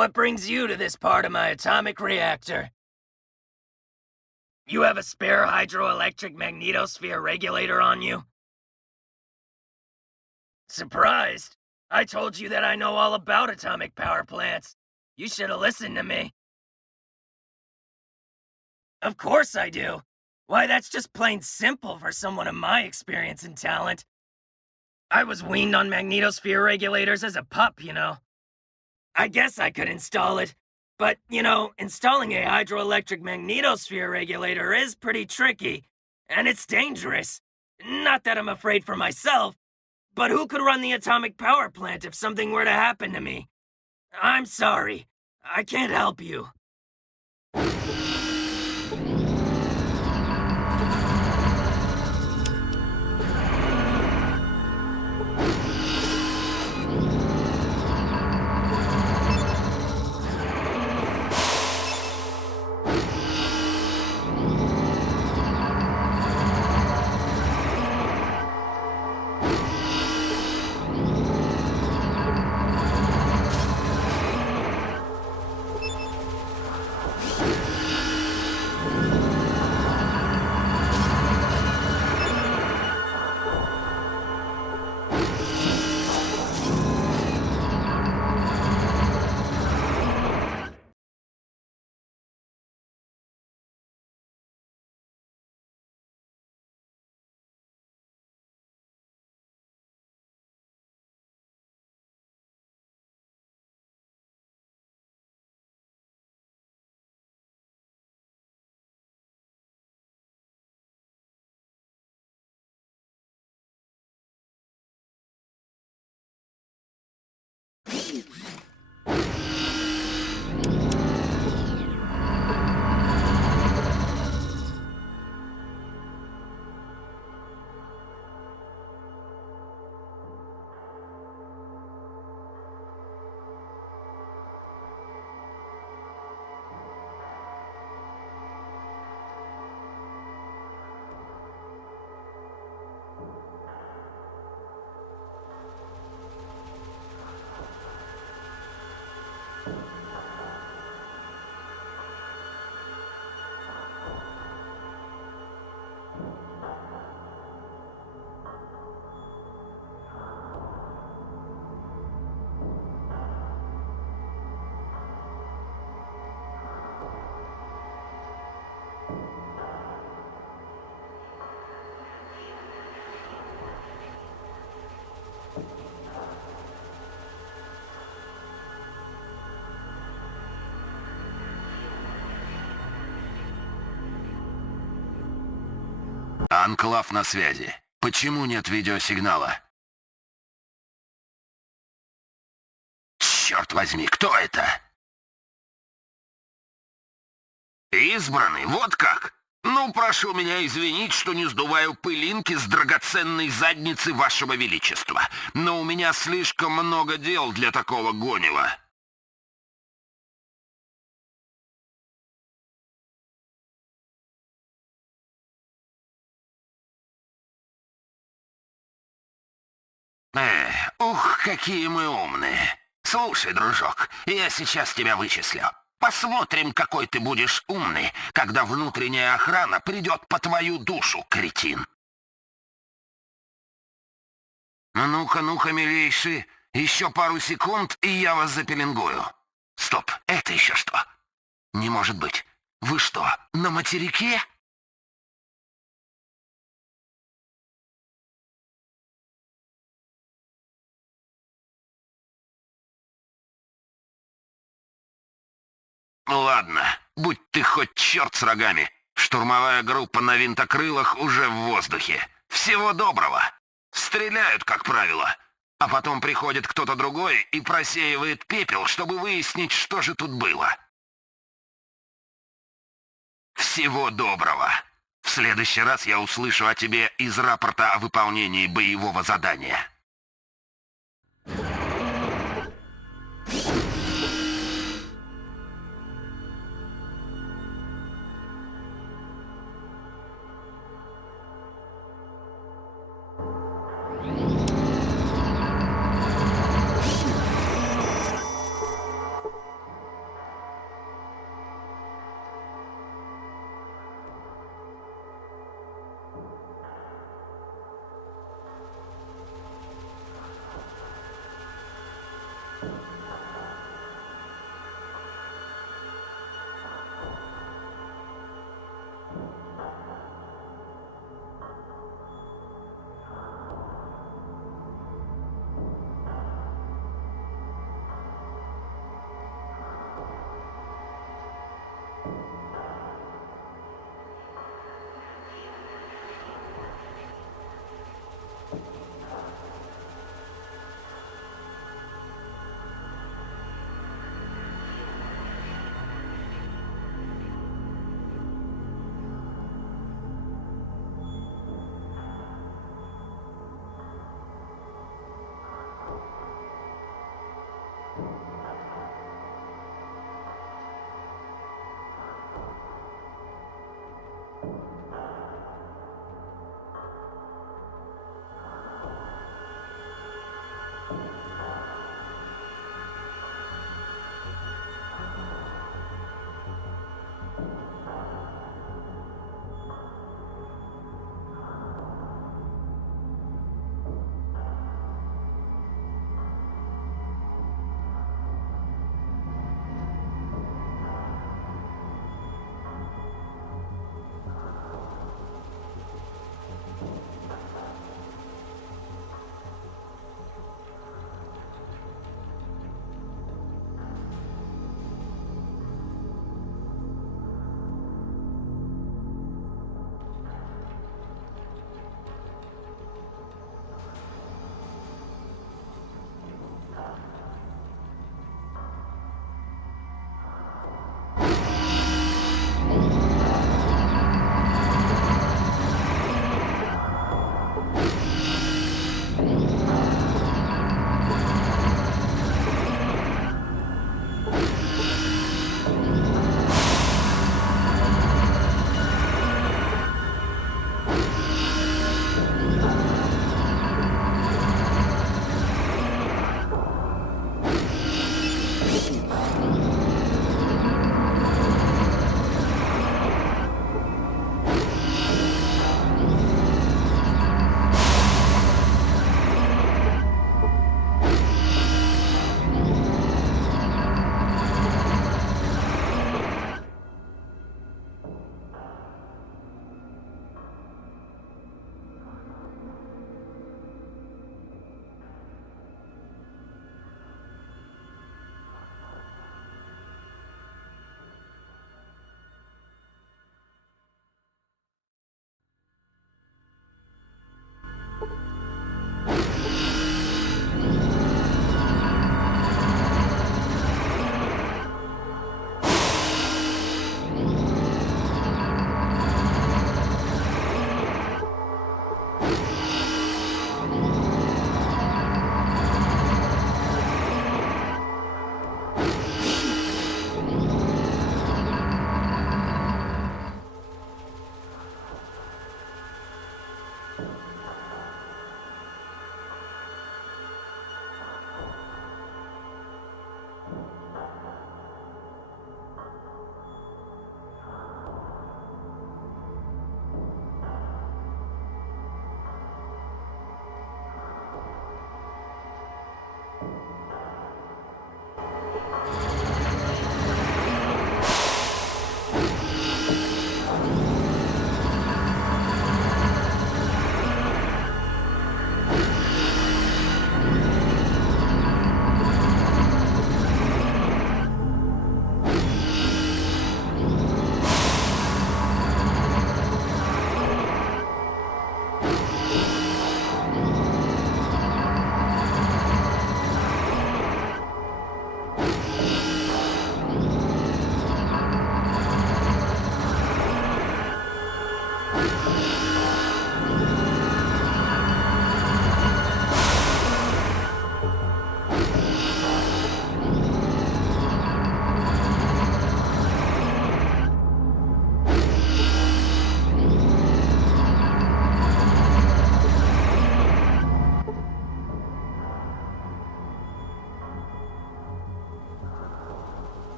What brings you to this part of my atomic reactor? You have a spare hydroelectric magnetosphere regulator on you? Surprised? I told you that I know all about atomic power plants. You should have listened to me. Of course I do. Why, that's just plain simple for someone of my experience and talent. I was weaned on magnetosphere regulators as a pup, you know. I guess I could install it. But, you know, installing a hydroelectric magnetosphere regulator is pretty tricky. And it's dangerous. Not that I'm afraid for myself, but who could run the atomic power plant if something were to happen to me? I'm sorry. I can't help you. Анклав на связи. Почему нет видеосигнала? Черт возьми, кто это? Избранный, вот как? Ну, прошу меня извинить, что не сдуваю пылинки с драгоценной задницы вашего величества. Но у меня слишком много дел для такого гонива. Ух, какие мы умные. Слушай, дружок, я сейчас тебя вычислю. Посмотрим, какой ты будешь умный, когда внутренняя охрана придет по твою душу, кретин. Ну-ка, ну-ка, милейший, еще пару секунд, и я вас запеленгую. Стоп, это еще что? Не может быть. Вы что, на материке? Ладно, будь ты хоть черт с рогами. Штурмовая группа на винтокрылах уже в воздухе. Всего доброго. Стреляют, как правило. А потом приходит кто-то другой и просеивает пепел, чтобы выяснить, что же тут было. Всего доброго. В следующий раз я услышу о тебе из рапорта о выполнении боевого задания.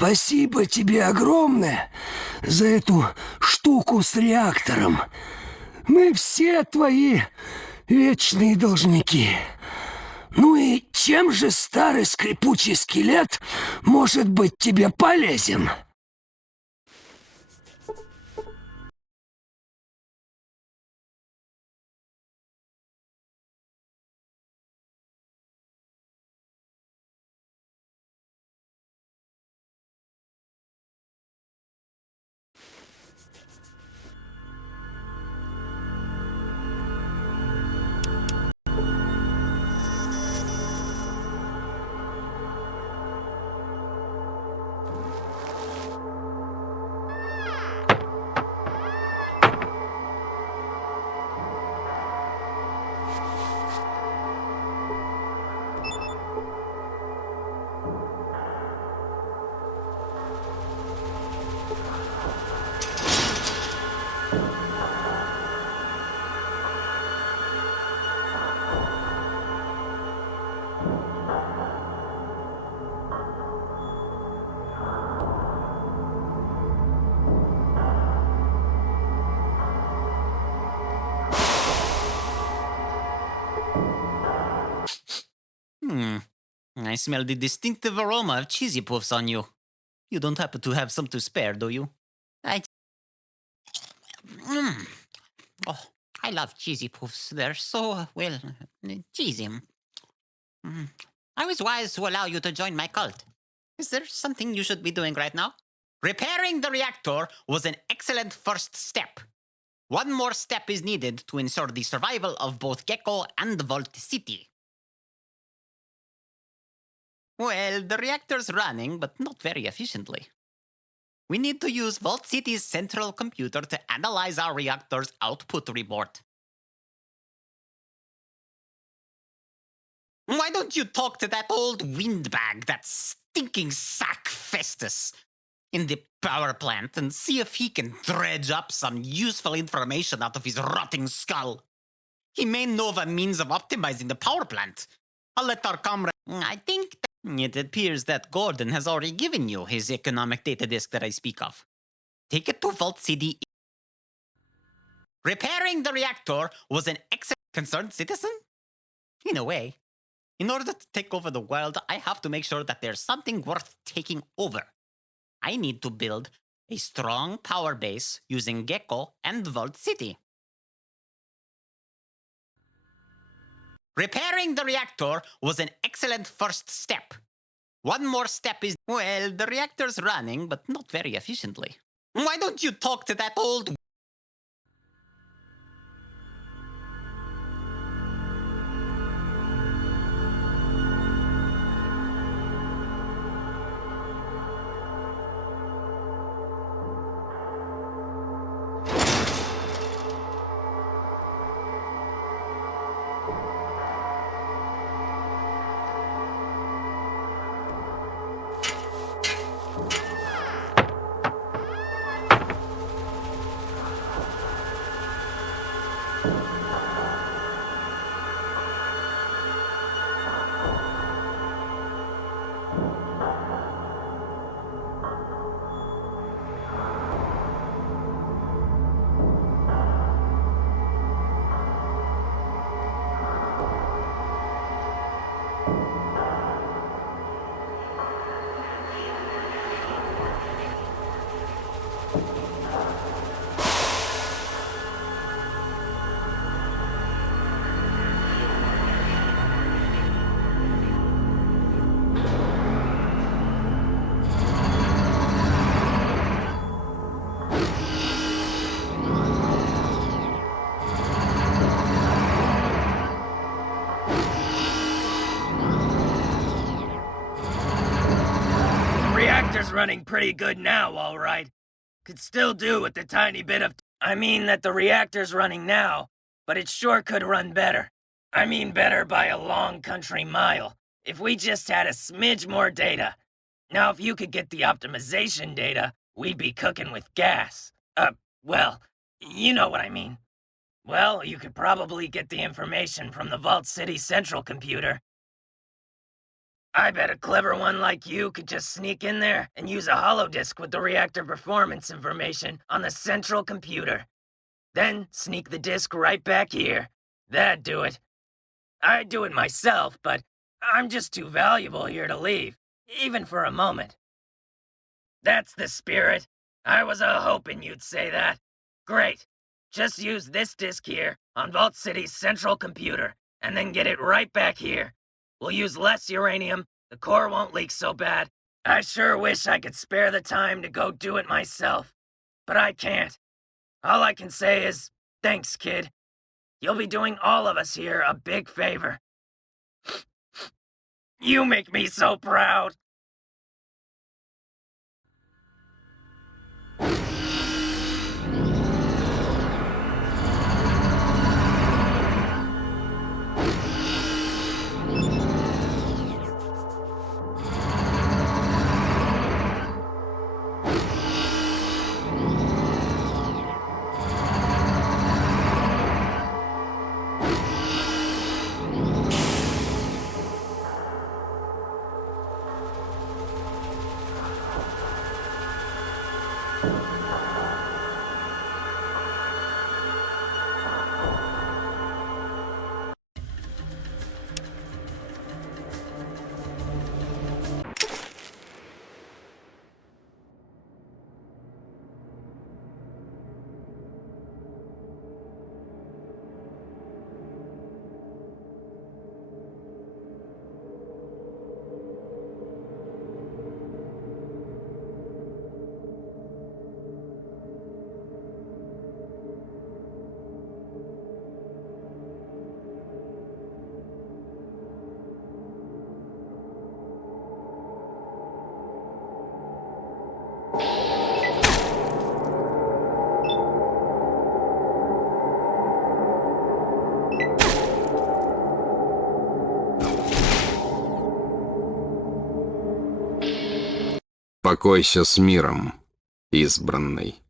Спасибо тебе огромное за эту штуку с реактором. Мы все твои вечные должники. Ну и чем же старый скрипучий скелет может быть тебе полезен? I smell the distinctive aroma of cheesy puffs on you. You don't happen to have some to spare, do you? Mm. Oh, I love cheesy puffs. They're so, cheesy. I was wise to allow you to join my cult. Is there something you should be doing right now? Repairing the reactor was an excellent first step. One more step is needed to ensure the survival of both Gecko and Vault City. Well, the reactor's running, but not very efficiently. We need to use Vault City's central computer to analyze our reactor's output report. Why don't you talk to that old windbag, that stinking sack Festus, in the power plant and see if he can dredge up some useful information out of his rotting skull? He may know of a means of optimizing the power plant. I'll let our comrade... I think it appears that Gordon has already given you his economic data disk that I speak of. Take it to Vault City. Repairing the reactor was an excellent concerned citizen? In a way. In order to take over the world, I have to make sure that there's something worth taking over. I need to build a strong power base using Gecko and Vault City. Repairing the reactor was an excellent first step. One more step is... Well, the reactor's running, but not very efficiently. Why don't you talk to that old... Running pretty good now, all right. Could still do with the tiny bit of... I mean that the reactor's running now, but it sure could run better. I mean better by a long country mile, if we just had a smidge more data. Now, if you could get the optimization data, we'd be cooking with gas. Well, you know what I mean. Well, you could probably get the information from the Vault City Central computer. I bet a clever one like you could just sneak in there and use a holodisk with the reactor performance information on the central computer. Then sneak the disk right back here. That'd do it. I'd do it myself, but I'm just too valuable here to leave, even for a moment. That's the spirit. I was hoping you'd say that. Great. Just use this disk here on Vault City's central computer, and then get it right back here. We'll use less uranium, the core won't leak so bad. I sure wish I could spare the time to go do it myself, but I can't. All I can say is, thanks, kid. You'll be doing all of us here a big favor. You make me so proud. Покойся с миром, избранный.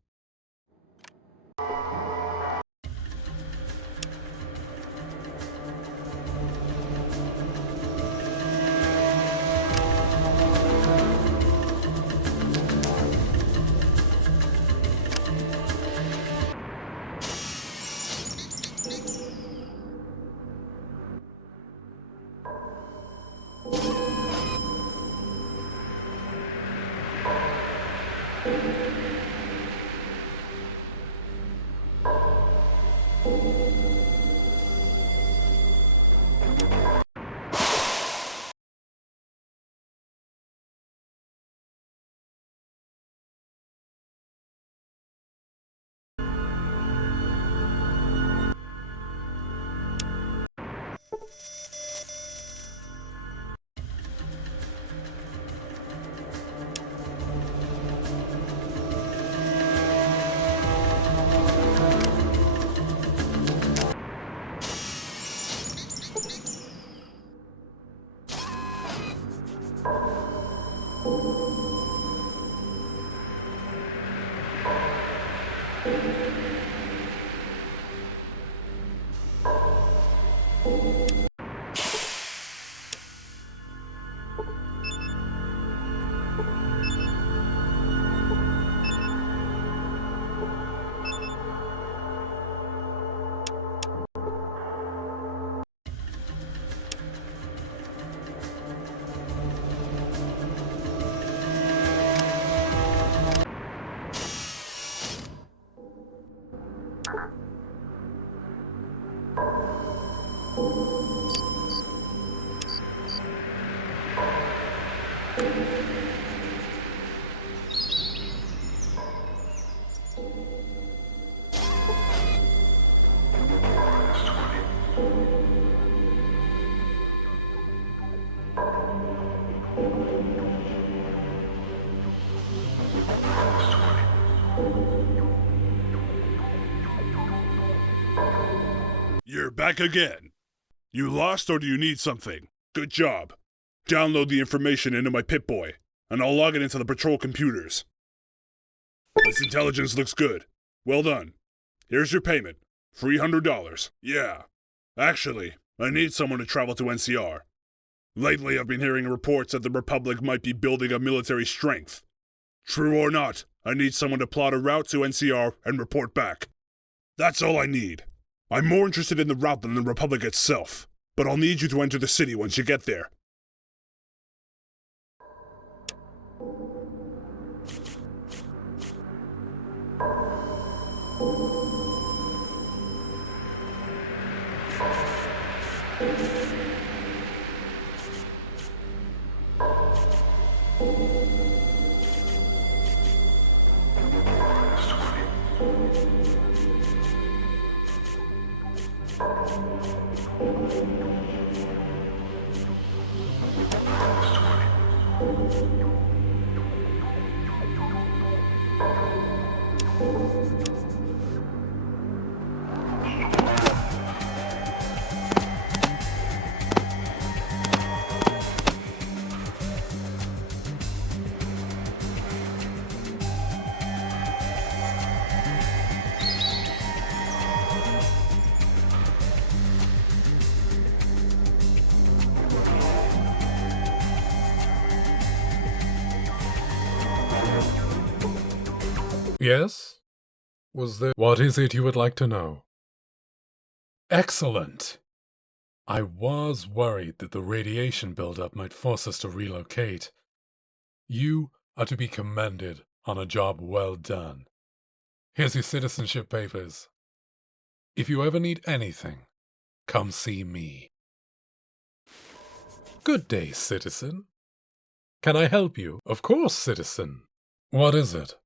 You're back again. You lost or do you need something? Good job. Download the information into my Pip-Boy, and I'll log it into the patrol computers. This intelligence looks good. Well done. Here's your payment. $300. Yeah. Actually, I need someone to travel to NCR. Lately, I've been hearing reports that the Republic might be building up military strength. True or not, I need someone to plot a route to NCR and report back. That's all I need. I'm more interested in the route than the Republic itself, but I'll need you to enter the city once you get there. Yes? Was there... What is it you would like to know? Excellent! I was worried that the radiation buildup might force us to relocate. You are to be commended on a job well done. Here's your citizenship papers. If you ever need anything, come see me. Good day, citizen. Can I help you? Of course, citizen. What is it?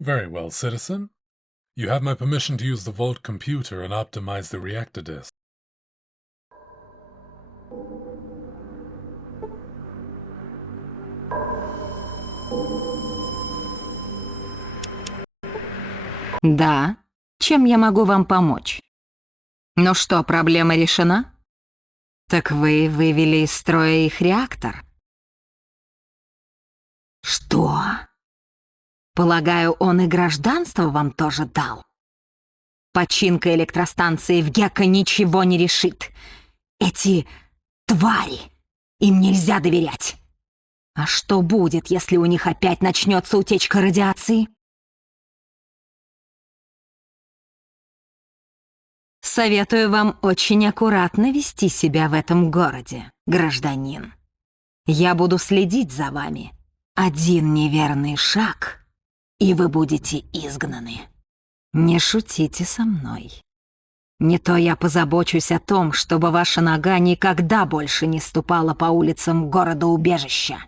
Very well, citizen. You have my permission to use the Vault computer and optimize the reactor disk. Да. Чем я могу вам помочь? Ну что, проблема решена? Так вы вывели из строя их реактор? Что? Полагаю, он и гражданство вам тоже дал? Починка электростанции в Гекко ничего не решит. Эти твари, им нельзя доверять. А что будет, если у них опять начнется утечка радиации? Советую вам очень аккуратно вести себя в этом городе, гражданин. Я буду следить за вами. Один неверный шаг, и вы будете изгнаны. Не шутите со мной. Не то я позабочусь о том, чтобы ваша нога никогда больше не ступала по улицам города-убежища.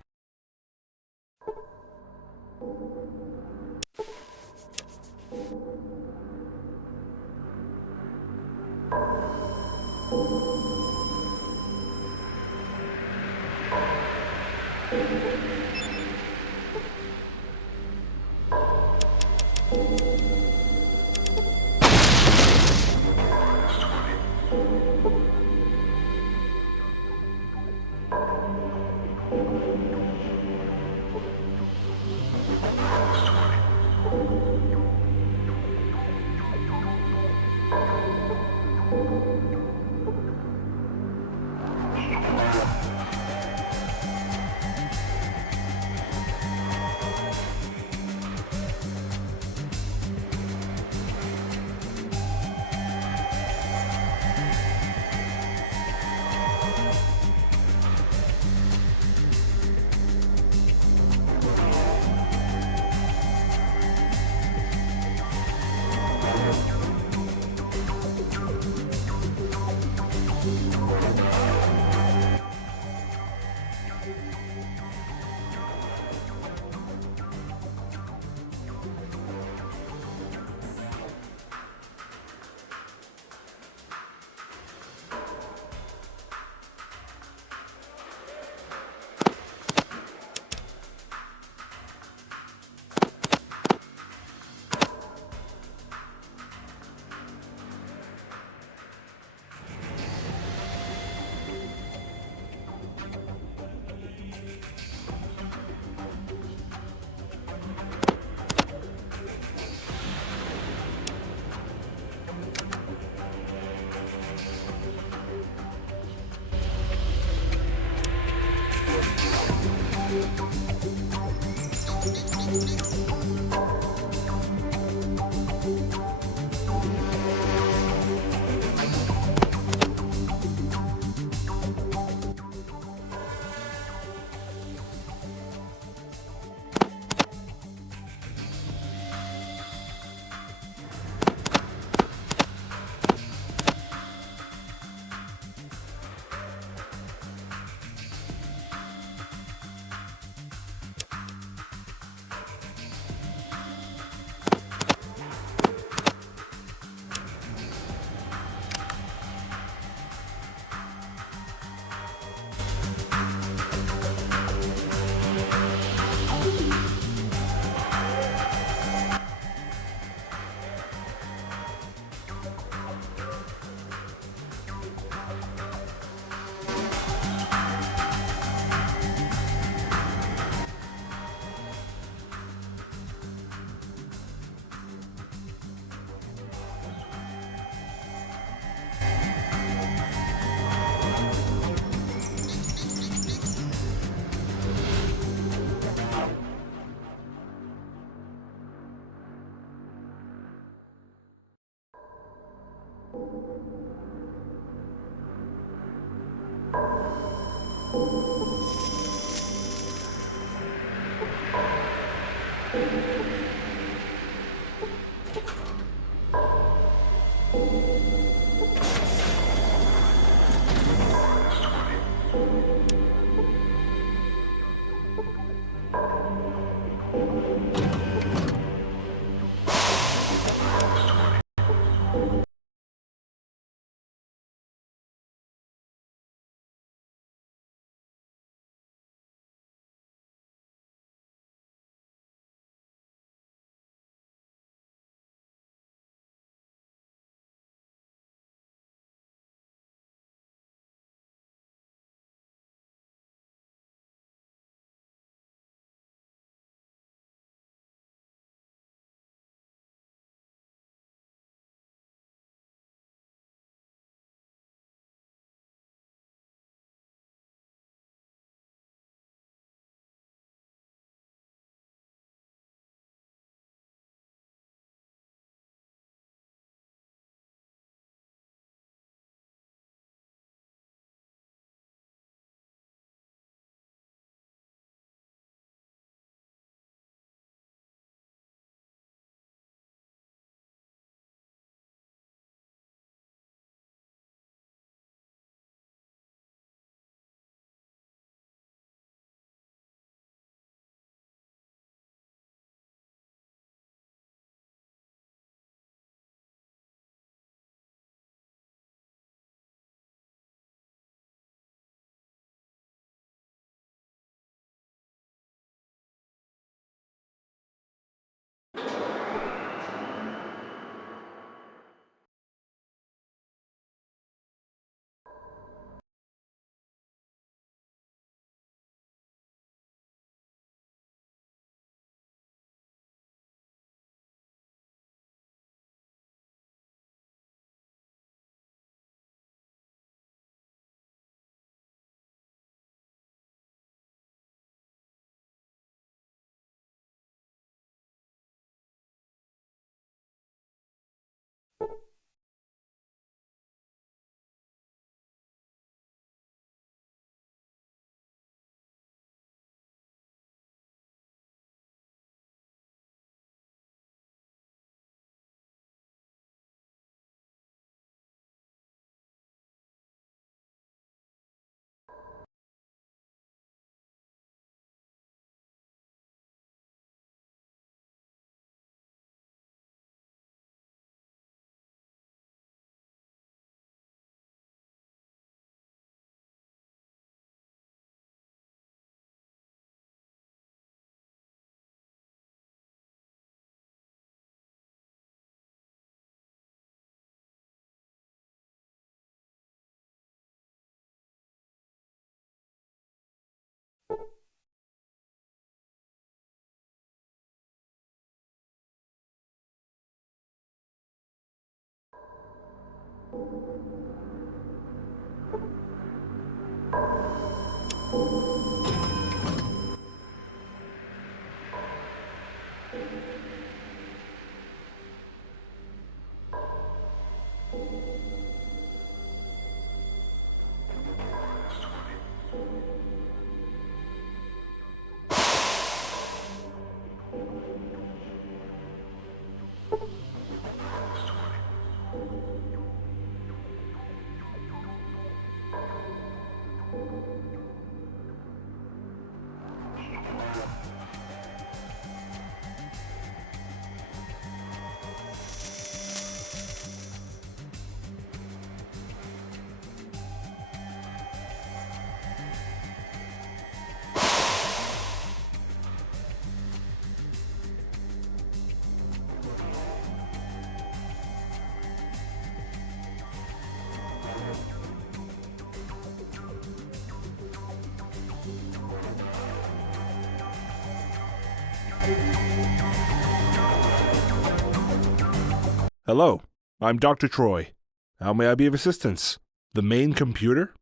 Hello, I'm Dr. Troy. How may I be of assistance? The main computer?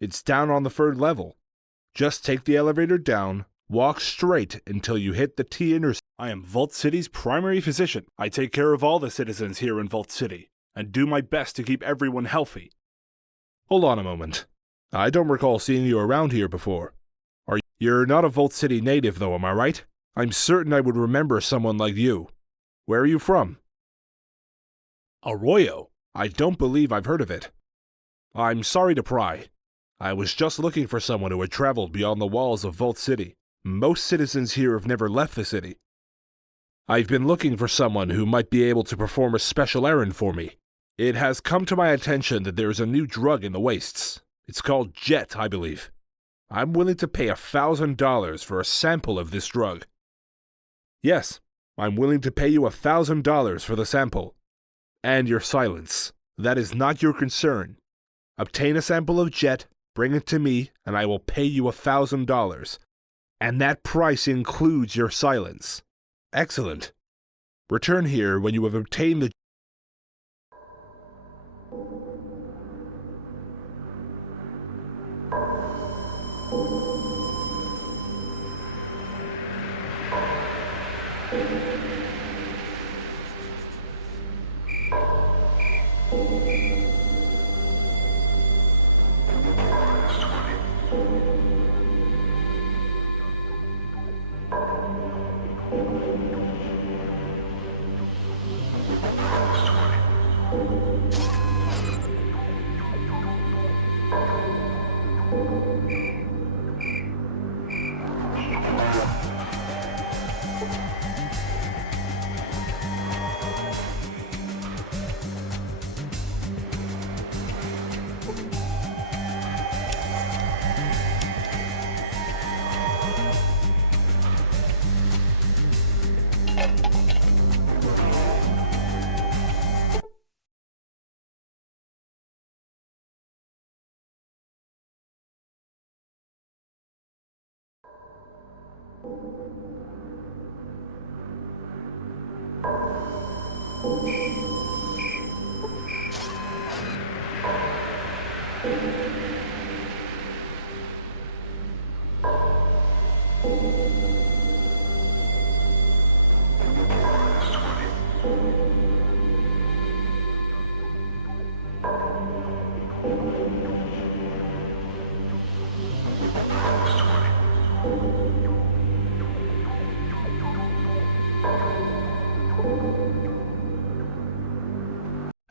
It's down on the 3rd level. Just take the elevator down, walk straight until you hit the T intersection. I am Vault City's primary physician. I take care of all the citizens here in Vault City. and do my best to keep everyone healthy. Hold on a moment. I don't recall seeing you around here before. You're not a Vault City native, though, am I right? I'm certain I would remember someone like you. Where are you from? Arroyo? I don't believe I've heard of it. I'm sorry to pry. I was just looking for someone who had traveled beyond the walls of Vault City. Most citizens here have never left the city. I've been looking for someone who might be able to perform a special errand for me. It has come to my attention that there is a new drug in the wastes. It's called Jet, I believe. I'm willing to pay $1,000 for a sample of this drug. Yes, I'm willing to pay you $1,000 for the sample. And your silence. That is not your concern. Obtain a sample of Jet, bring it to me, and I will pay you $1,000. And that price includes your silence. Excellent. Return here when you have obtained the...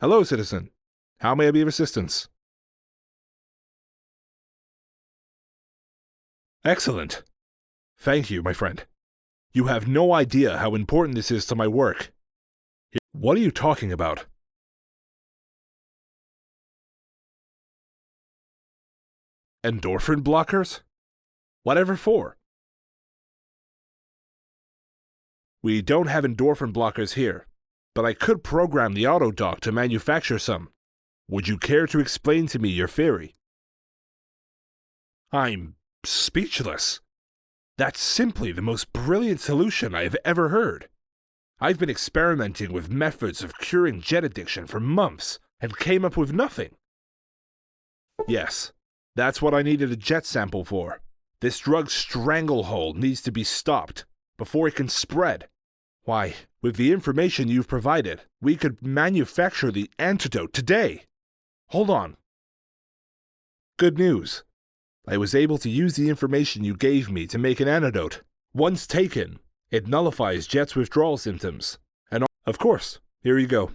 Hello, citizen. How may I be of assistance? Excellent. Thank you, my friend. You have no idea how important this is to my work. What are you talking about? Endorphin blockers? Whatever for? We don't have endorphin blockers here, but I could program the autodoc to manufacture some. Would you care to explain to me your theory? I'm speechless. That's simply the most brilliant solution I have ever heard. I've been experimenting with methods of curing jet addiction for months and came up with nothing. Yes, that's what I needed a jet sample for. This drug's stranglehold needs to be stopped before it can spread. Why, with the information you've provided, we could manufacture the antidote today. Hold on. Good news. I was able to use the information you gave me to make an antidote. Once taken, it nullifies Jet's withdrawal symptoms. And of course, here you go.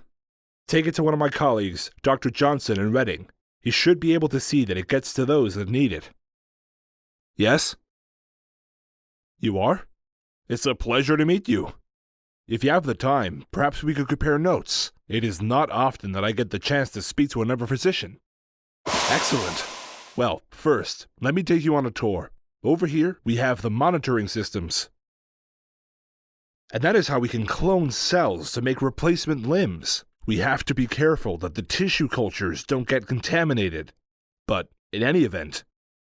Take it to one of my colleagues, Dr. Johnson in Reading. He should be able to see that it gets to those that need it. Yes? You are? It's a pleasure to meet you. If you have the time, perhaps we could compare notes. It is not often that I get the chance to speak to another physician. Excellent. Well, first, let me take you on a tour. Over here, we have the monitoring systems. And that is how we can clone cells to make replacement limbs. We have to be careful that the tissue cultures don't get contaminated. But, in any event,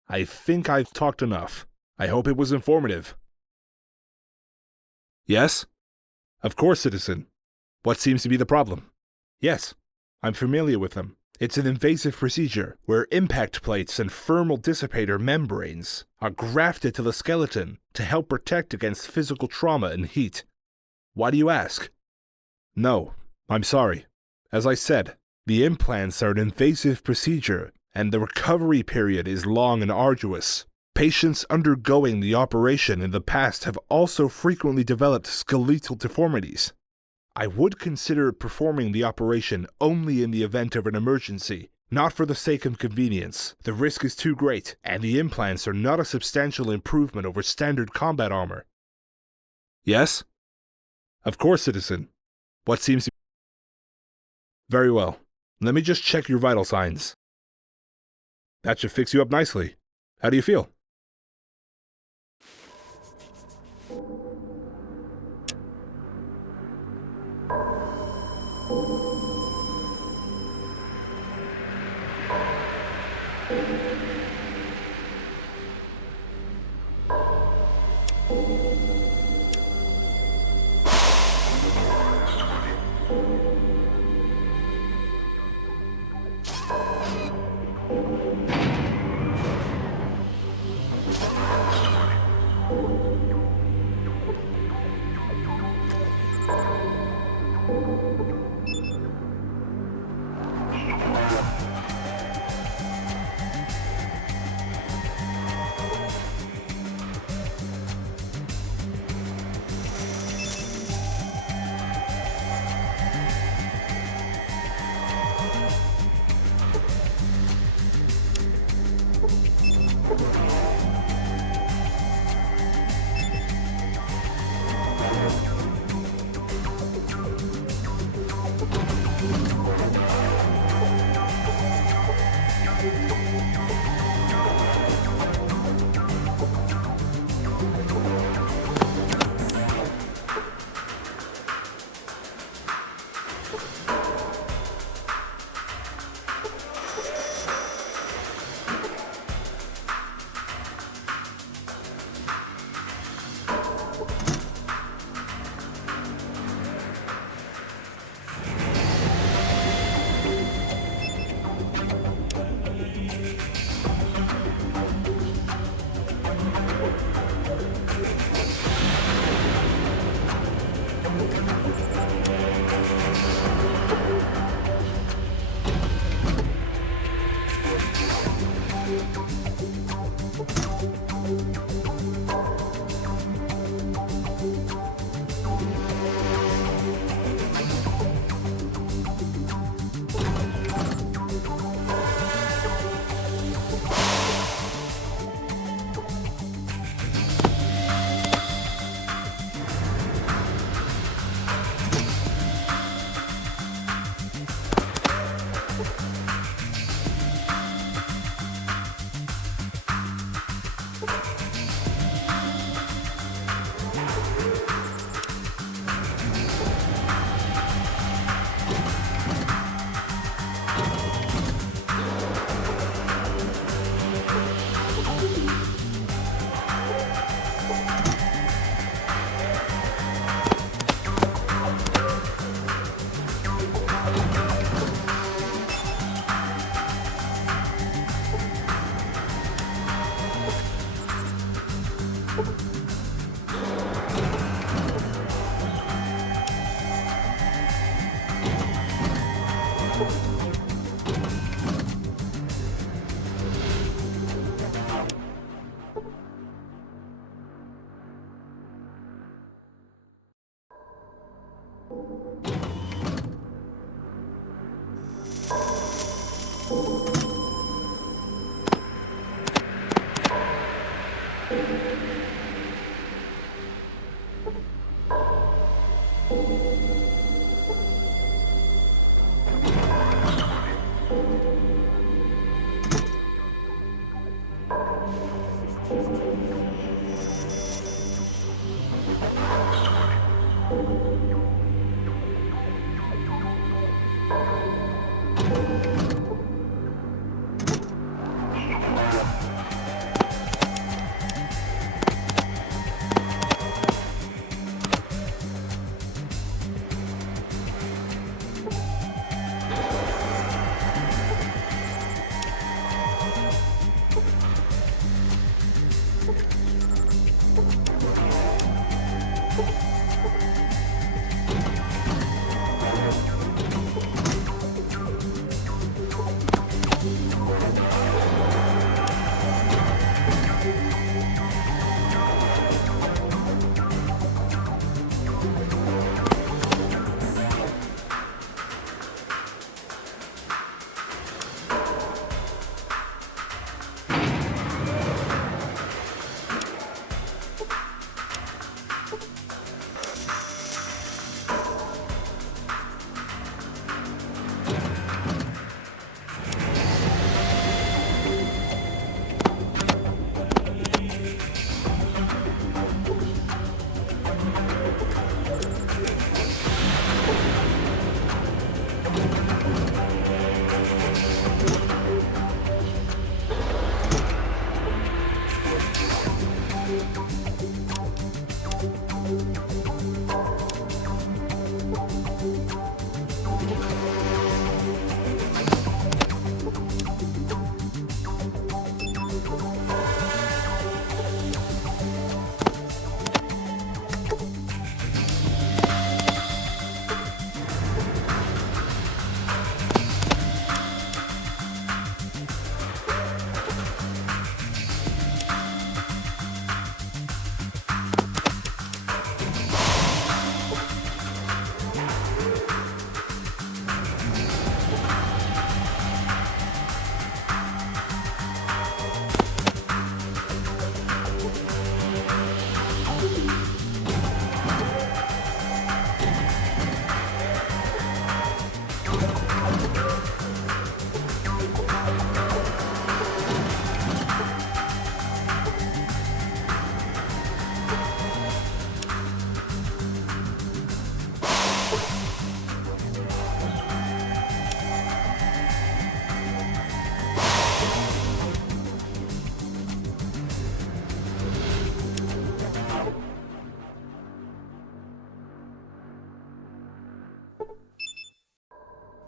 I think I've talked enough. I hope it was informative. Yes? Of course, citizen. What seems to be the problem? Yes, I'm familiar with them. It's an invasive procedure where impact plates and thermal dissipator membranes are grafted to the skeleton to help protect against physical trauma and heat. Why do you ask? No, I'm sorry. As I said, The implants are an invasive procedure, and the recovery period is long and arduous. Patients undergoing the operation in the past have also frequently developed skeletal deformities. I would consider performing the operation only in the event of an emergency, not for the sake of convenience. The risk is too great, and the implants are not a substantial improvement over standard combat armor. Yes? Of course, citizen. What seems to be... Very well. Let me just check your vital signs. That should fix you up nicely. How do you feel?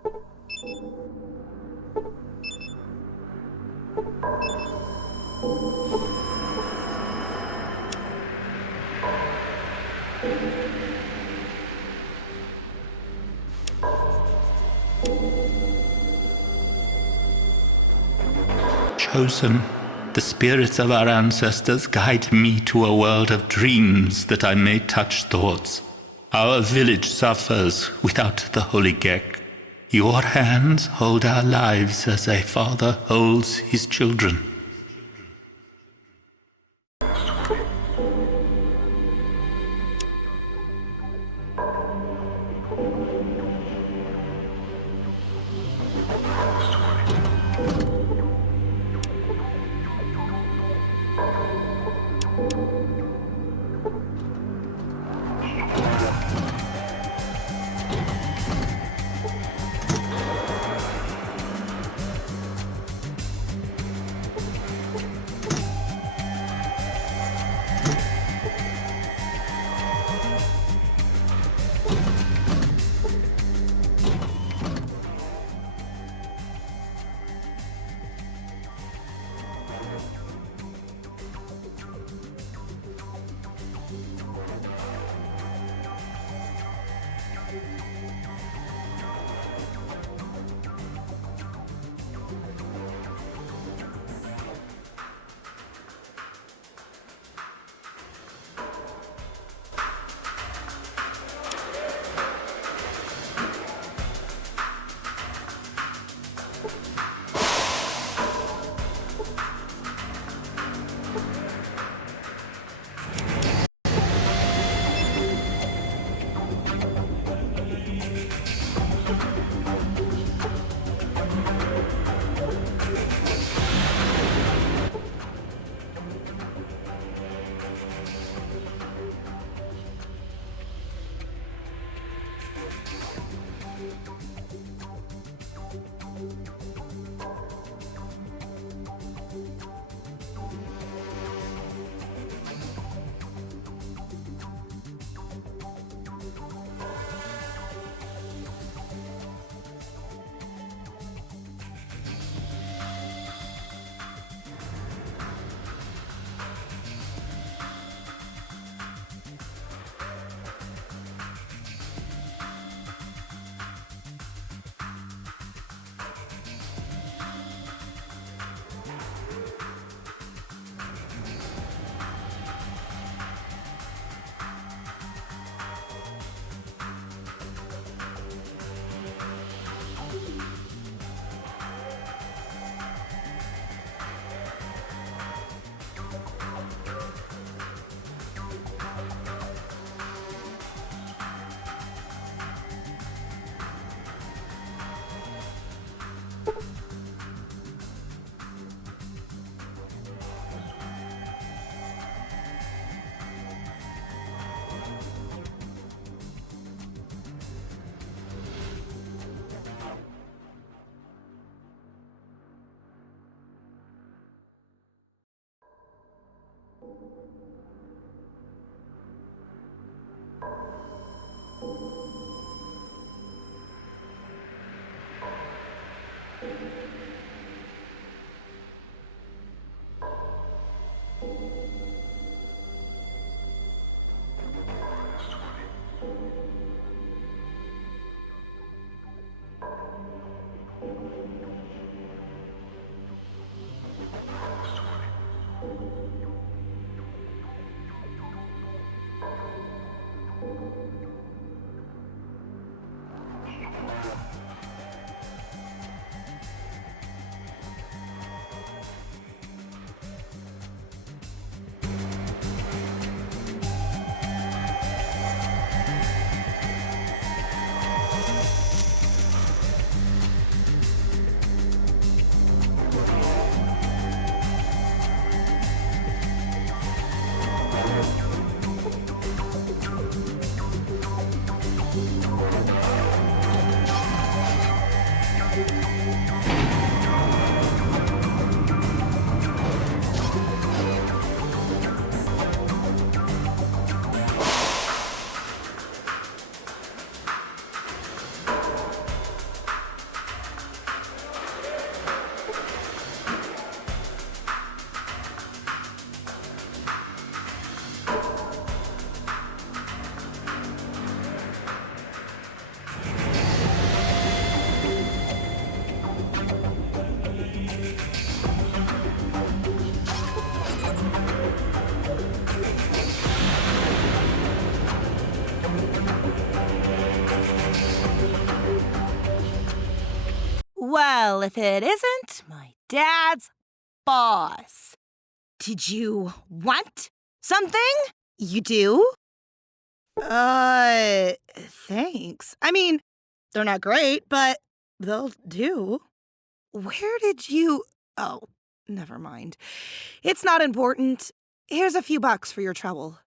Chosen, the spirits of our ancestors guide me to a world of dreams that I may touch thoughts. Our village suffers without the holy Gecko. Your hands hold our lives as a father holds his children. Well, if it isn't my dad's boss. Did you want something? You do? Thanks. I mean, they're not great, but they'll do. Where did you... Oh, never mind. It's not important. Here's a few bucks for your trouble.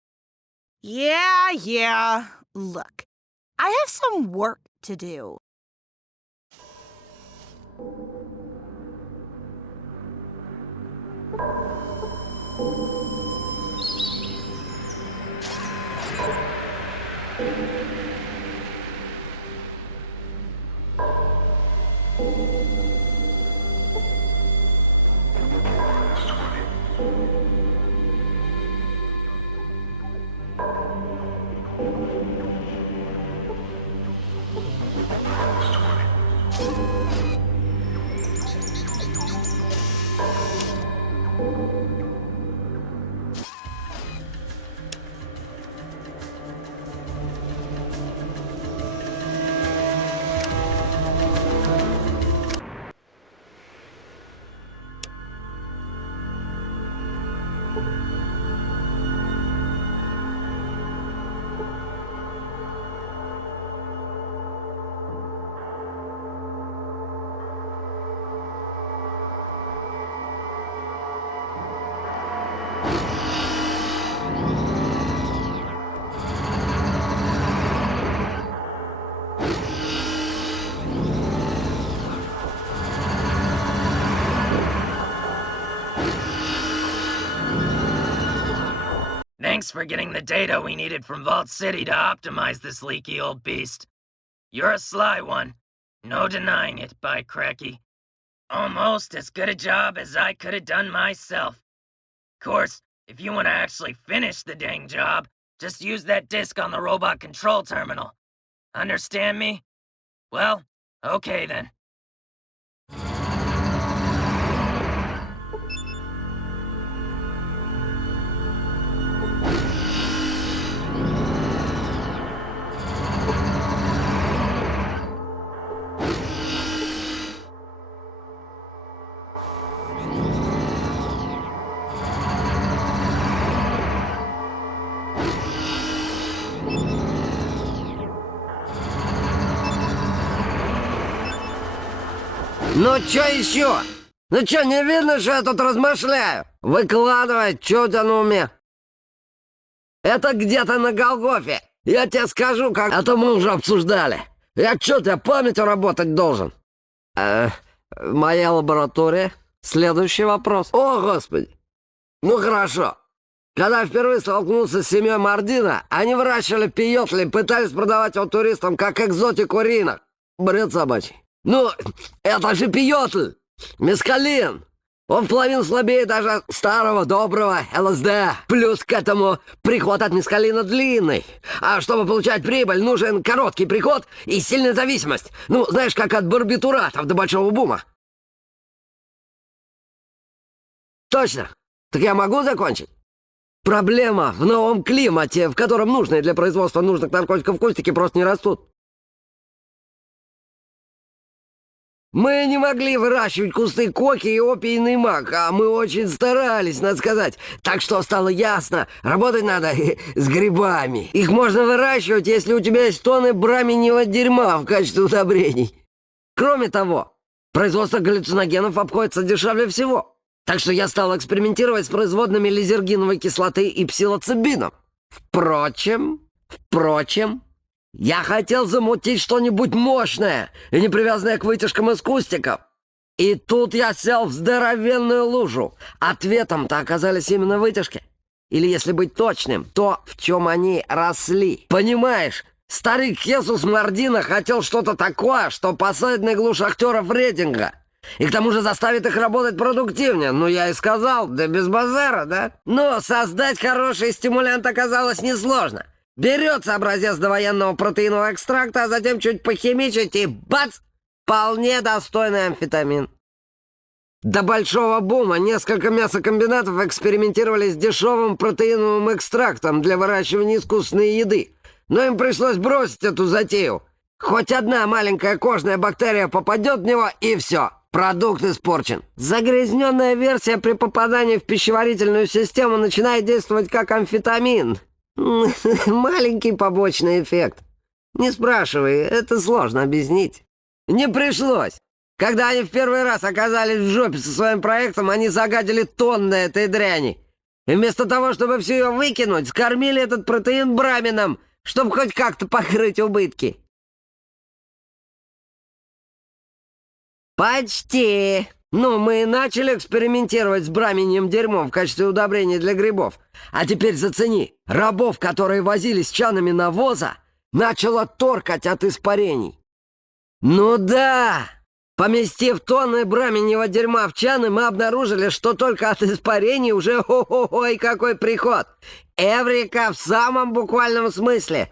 Yeah. Look, I have some work to do. Thanks for getting the data we needed from Vault City to optimize this leaky old beast. You're a sly one. No denying it, by cracky. Almost as good a job as I could have done myself. Of course, if you want to actually finish the dang job, just use that disk on the robot control terminal. Understand me? Well, okay then. Ну чё еще? Ну чё, не видно, что я тут размышляю? Выкладывай, чё у тебя на уме? Это где-то на Голгофе. Я тебе скажу, как... А то мы уже обсуждали. Я чё, тебя памятью работать должен? Моя лаборатория. Следующий вопрос. О, господи. Ну хорошо. Когда я впервые столкнулся с семьей Мардина, они выращивали пиётли и пытались продавать его туристам как экзотику рынок. Бред собачий. Ну, это же пиётль, мескалин. Он в половину слабее даже старого доброго ЛСД. Плюс к этому приход от мескалина длинный. А чтобы получать прибыль, нужен короткий приход и сильная зависимость. Ну, знаешь, как от барбитуратов до большого бума. Точно. Так я могу закончить? Проблема в новом климате, в котором нужные для производства нужных наркотиков кустики просто не растут. Мы не могли выращивать кусты коки и опийный мак, а мы очень старались, надо сказать. Так что стало ясно, работать надо с грибами. Их можно выращивать, если у тебя есть тонны браменевого дерьма в качестве удобрений. Кроме того, производство галлюциногенов обходится дешевле всего. Так что я стал экспериментировать с производными лизергиновой кислоты и псилоцибином. Впрочем, я хотел замутить что-нибудь мощное и не привязанное к вытяжкам из кустиков. И тут я сел в здоровенную лужу. Ответом-то оказались именно вытяжки. Или, если быть точным, то, в чем они росли. Понимаешь, старик Хесус Мардина хотел что-то такое, что посадит на иглу шахтеров рейтинга. И к тому же заставит их работать продуктивнее. Ну, я и сказал, да без базара, да? Но создать хороший стимулянт оказалось несложно. Берется образец довоенного протеинового экстракта, а затем чуть похимичить и бац! Вполне достойный амфетамин. До большого бума несколько мясокомбинатов экспериментировали с дешевым протеиновым экстрактом для выращивания искусственной еды. Но им пришлось бросить эту затею. Хоть одна маленькая кожная бактерия попадет в него, и все. Продукт испорчен. Загрязненная версия при попадании в пищеварительную систему начинает действовать как амфетамин. Маленький побочный эффект. Не спрашивай, это сложно объяснить. Не пришлось. Когда они в первый раз оказались в жопе со своим проектом, они загадили тонны этой дряни. И вместо того, чтобы все ее выкинуть, скормили этот протеин браминам, чтобы хоть как-то покрыть убытки. Почти. Ну, мы начали экспериментировать с браминьим дерьмом в качестве удобрения для грибов. А теперь зацени. Рабов, которые возились чанами навоза, начало торкать от испарений. Ну да! Поместив тонны браминьего дерьма в чаны, мы обнаружили, что только от испарений уже ой какой приход. Эврика в самом буквальном смысле.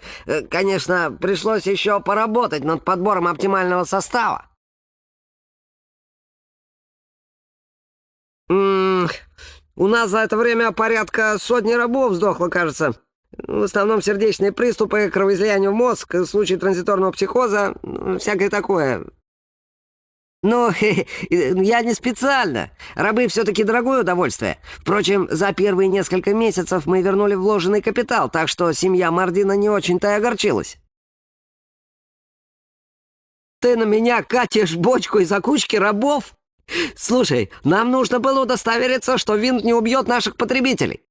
Конечно, пришлось еще поработать над подбором оптимального состава. У нас за это время порядка сотни рабов сдохло, кажется. В основном сердечные приступы, кровоизлияние в мозг, случаи транзиторного психоза, всякое такое. Ну, я не специально. Рабы все-таки дорогое удовольствие. Впрочем, за первые несколько месяцев мы вернули вложенный капитал, так что семья Мардина не очень-то и огорчилась. Ты на меня катишь бочку из-за кучки рабов? Слушай, нам нужно было удостовериться, что винт не убьет наших потребителей.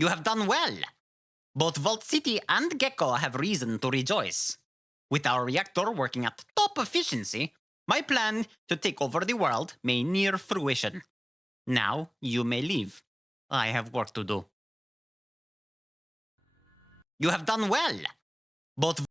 You have done well. Both Vault City and Gecko have reason to rejoice. With our reactor working at top efficiency, my plan to take over the world may near fruition. Now you may leave. I have work to do. You have done well. Both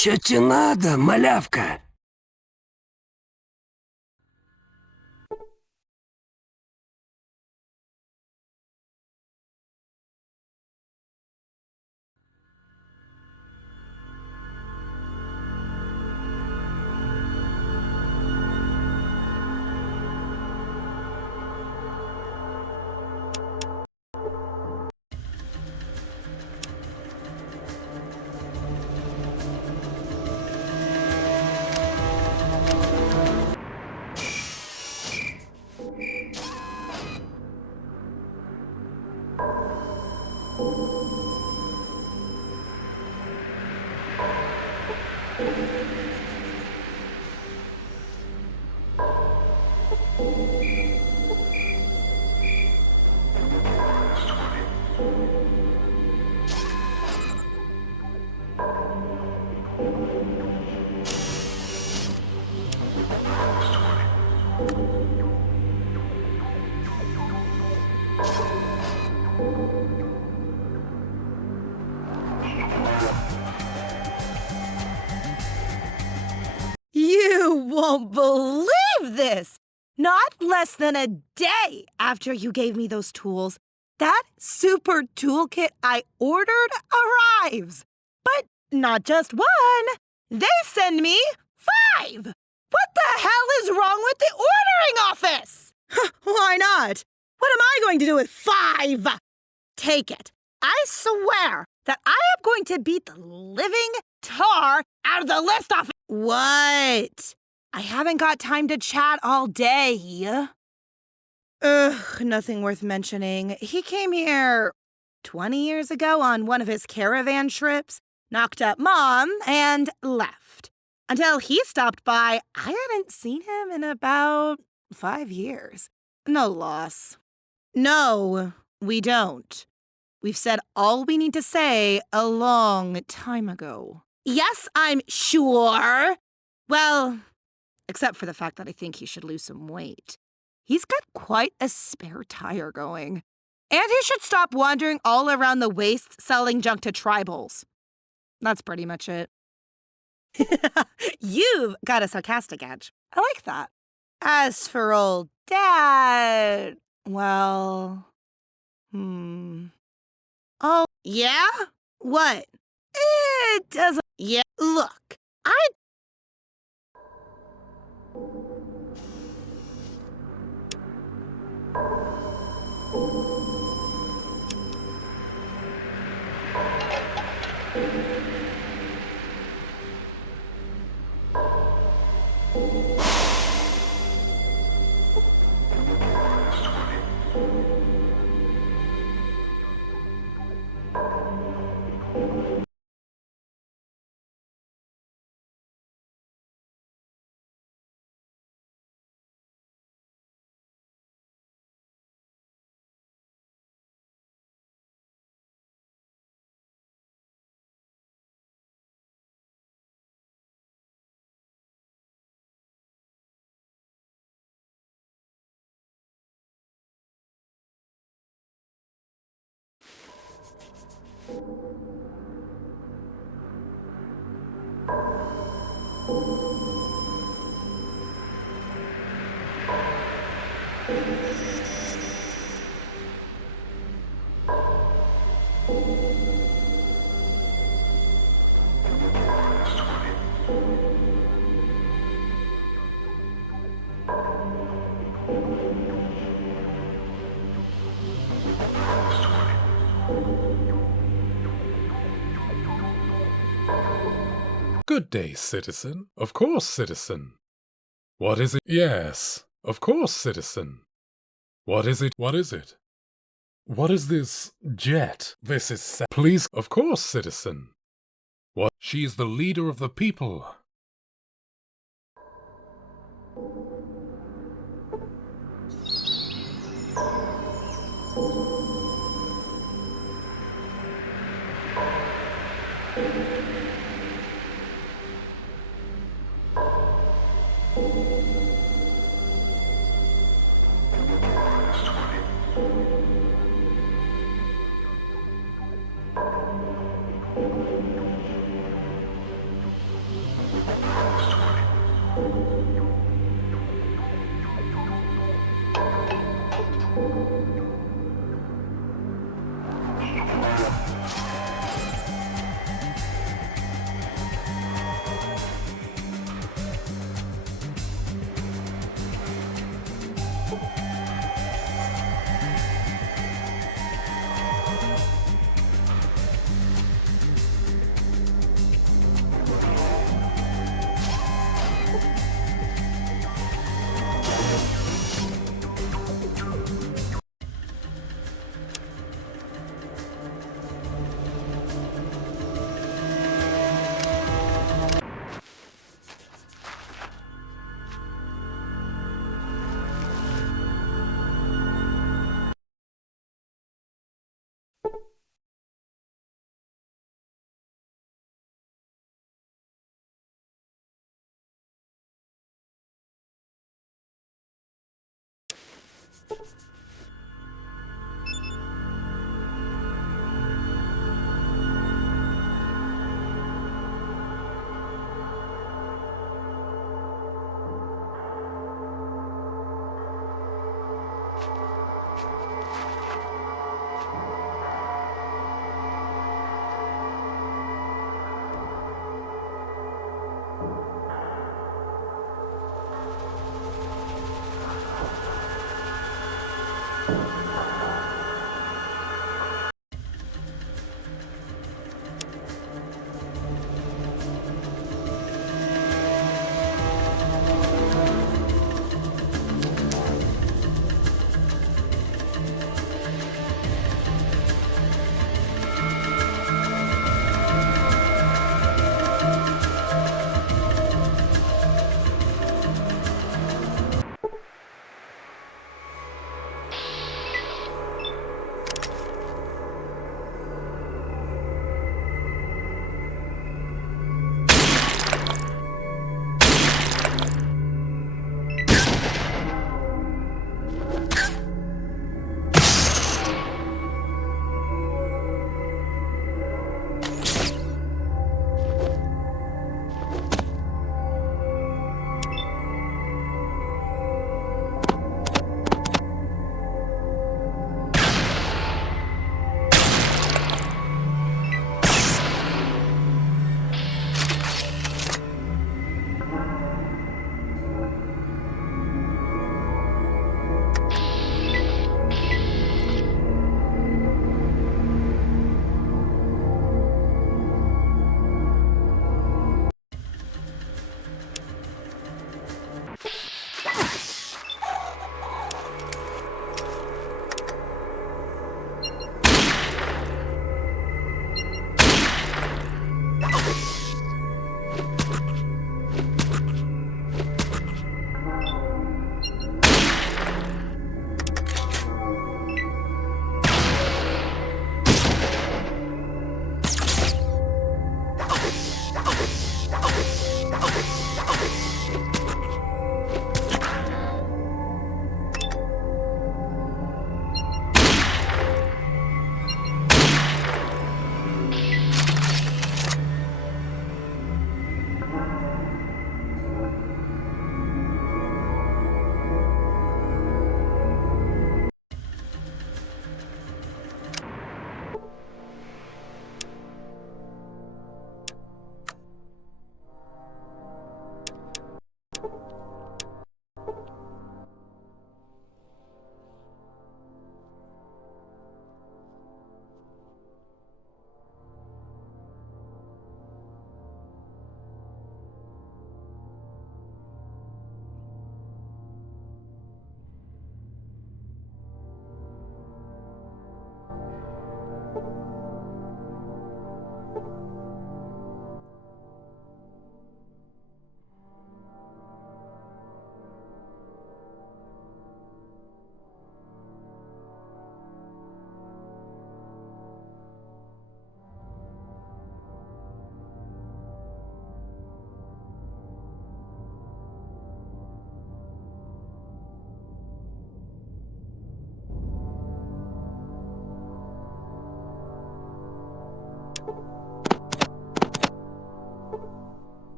Чё тебе надо, малявка? less than a day after you gave me those tools, that super toolkit I ordered arrives. But not just one. They send me 5. What the hell is wrong with the ordering office? Why not? What am I going to do with 5? Take it. I swear that I am going to beat the living tar out of the list office. What? I haven't got time to chat all day. Ugh, nothing worth mentioning. He came here 20 years ago on one of his caravan trips, knocked up Mom, and left. Until he stopped by, I hadn't seen him in about 5 years. No loss. No, we don't. We've said all we need to say a long time ago. Yes, I'm sure. Well, except for the fact that I think he should lose some weight. He's got quite a spare tire going. And he should stop wandering all around the waste selling junk to tribals. That's pretty much it. You've got a sarcastic edge. I like that. As for old Dad, well, Oh, yeah? What? It doesn't... Yeah, look, Good day, citizen. Of course, citizen. What is it? Yes, of course, citizen. What is it? What is it? What is this jet? This is... Please, of course, citizen. What? She is the leader of the people.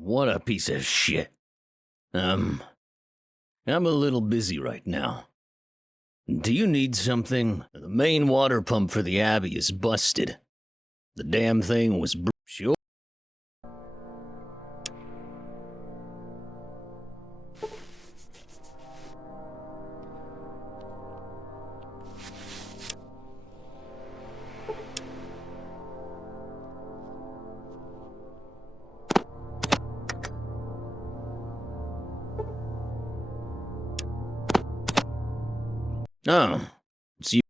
What a piece of shit. I'm a little busy right now. Do you need something? The main water pump for the Abbey is busted. The damn thing was sure. Oh, it's you.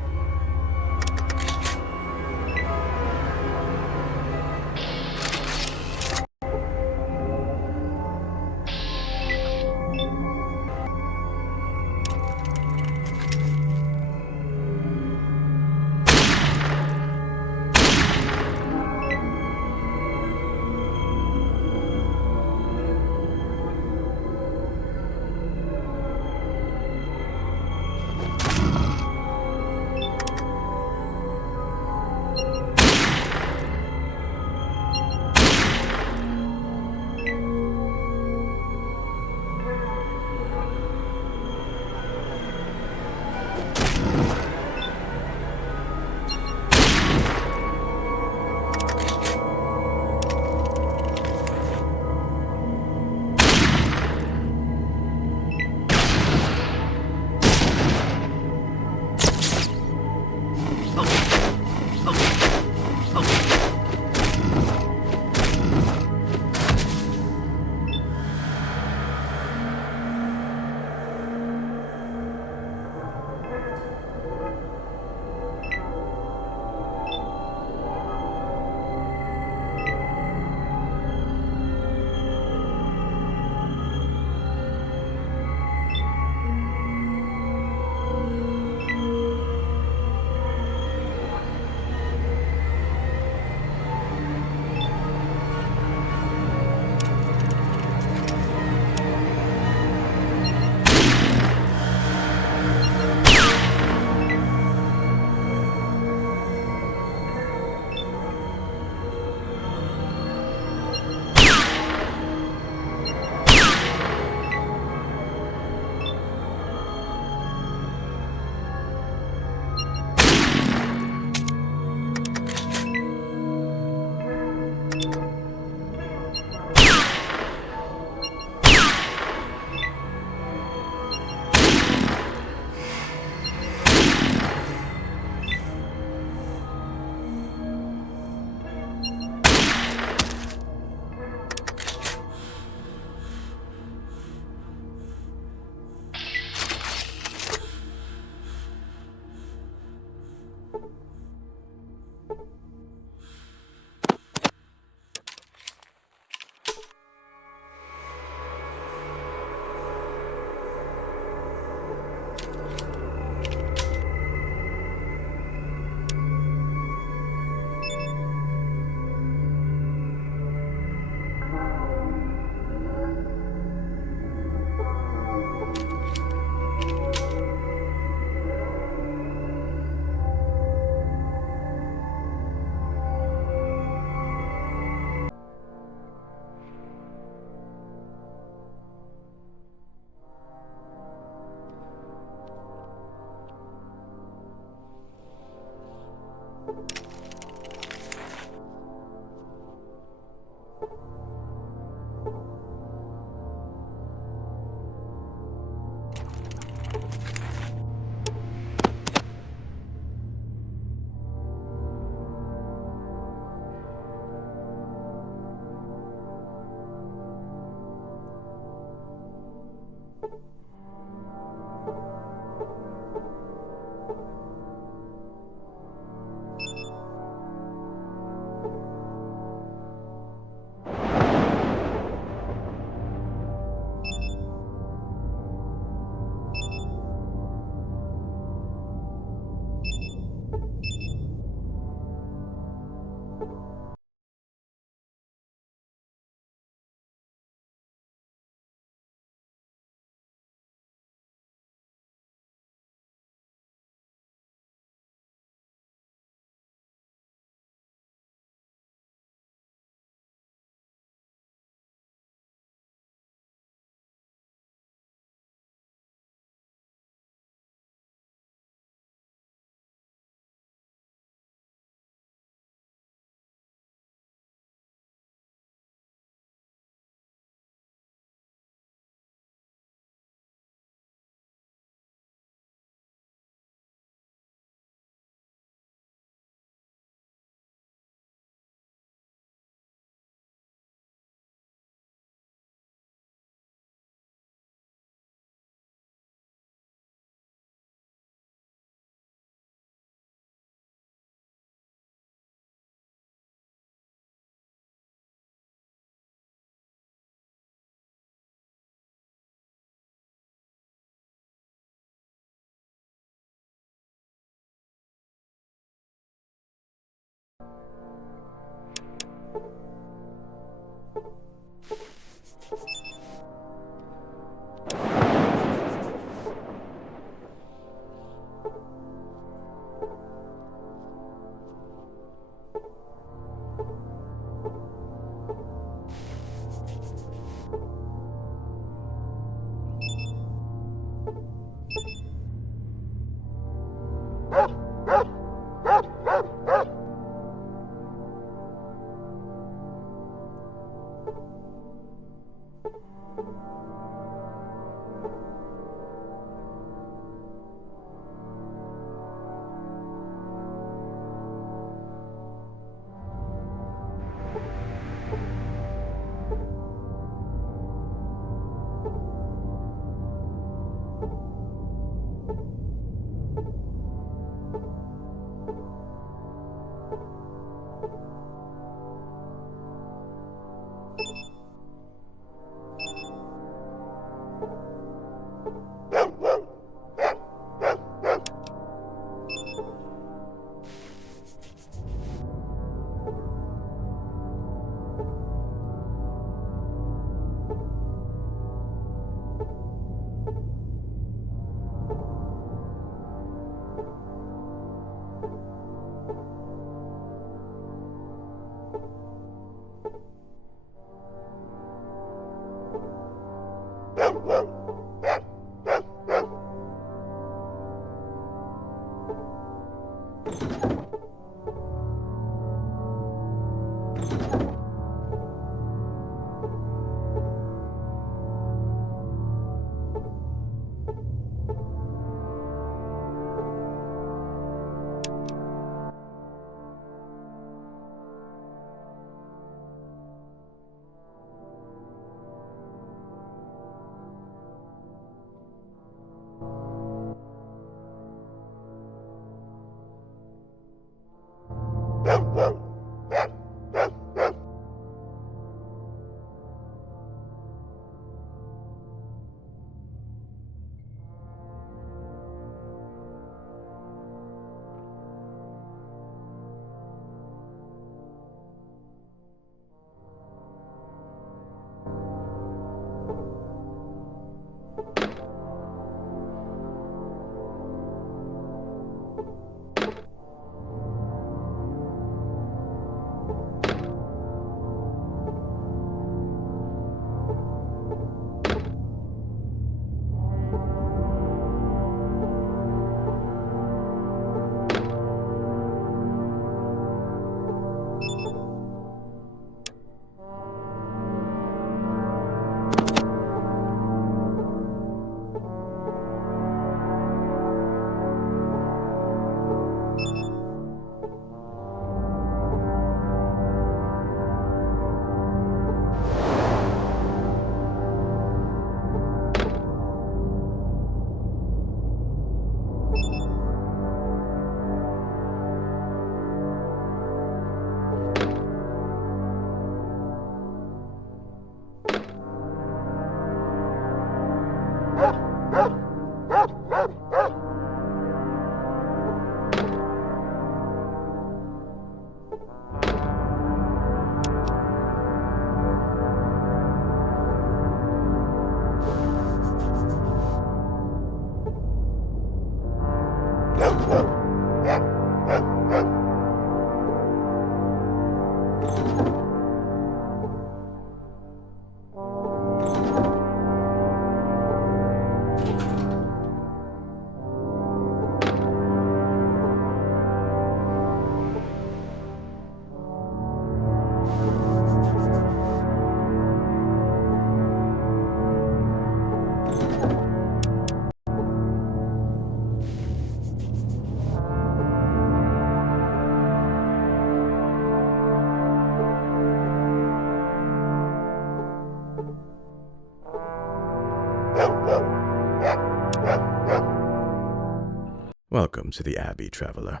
Welcome to the Abbey, traveler.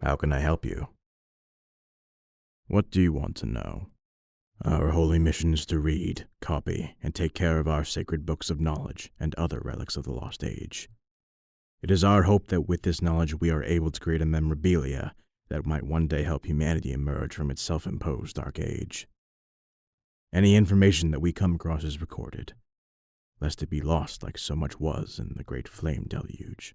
How can I help you? What do you want to know? Our holy mission is to read, copy, and take care of our sacred books of knowledge and other relics of the lost age. It is our hope that with this knowledge we are able to create a memorabilia that might one day help humanity emerge from its self-imposed dark age. Any information that we come across is recorded, lest it be lost like so much was in the great flame deluge.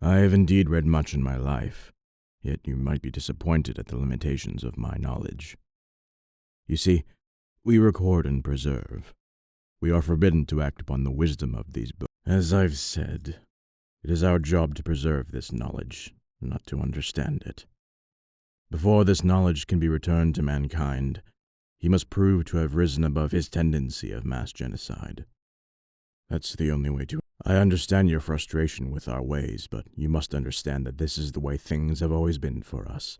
I have indeed read much in my life, yet you might be disappointed at the limitations of my knowledge. You see, we record and preserve. We are forbidden to act upon the wisdom of these books. As I've said, it is our job to preserve this knowledge, not to understand it. Before this knowledge can be returned to mankind, he must prove to have risen above his tendency of mass genocide. That's the only way to... I understand your frustration with our ways, but you must understand that this is the way things have always been for us.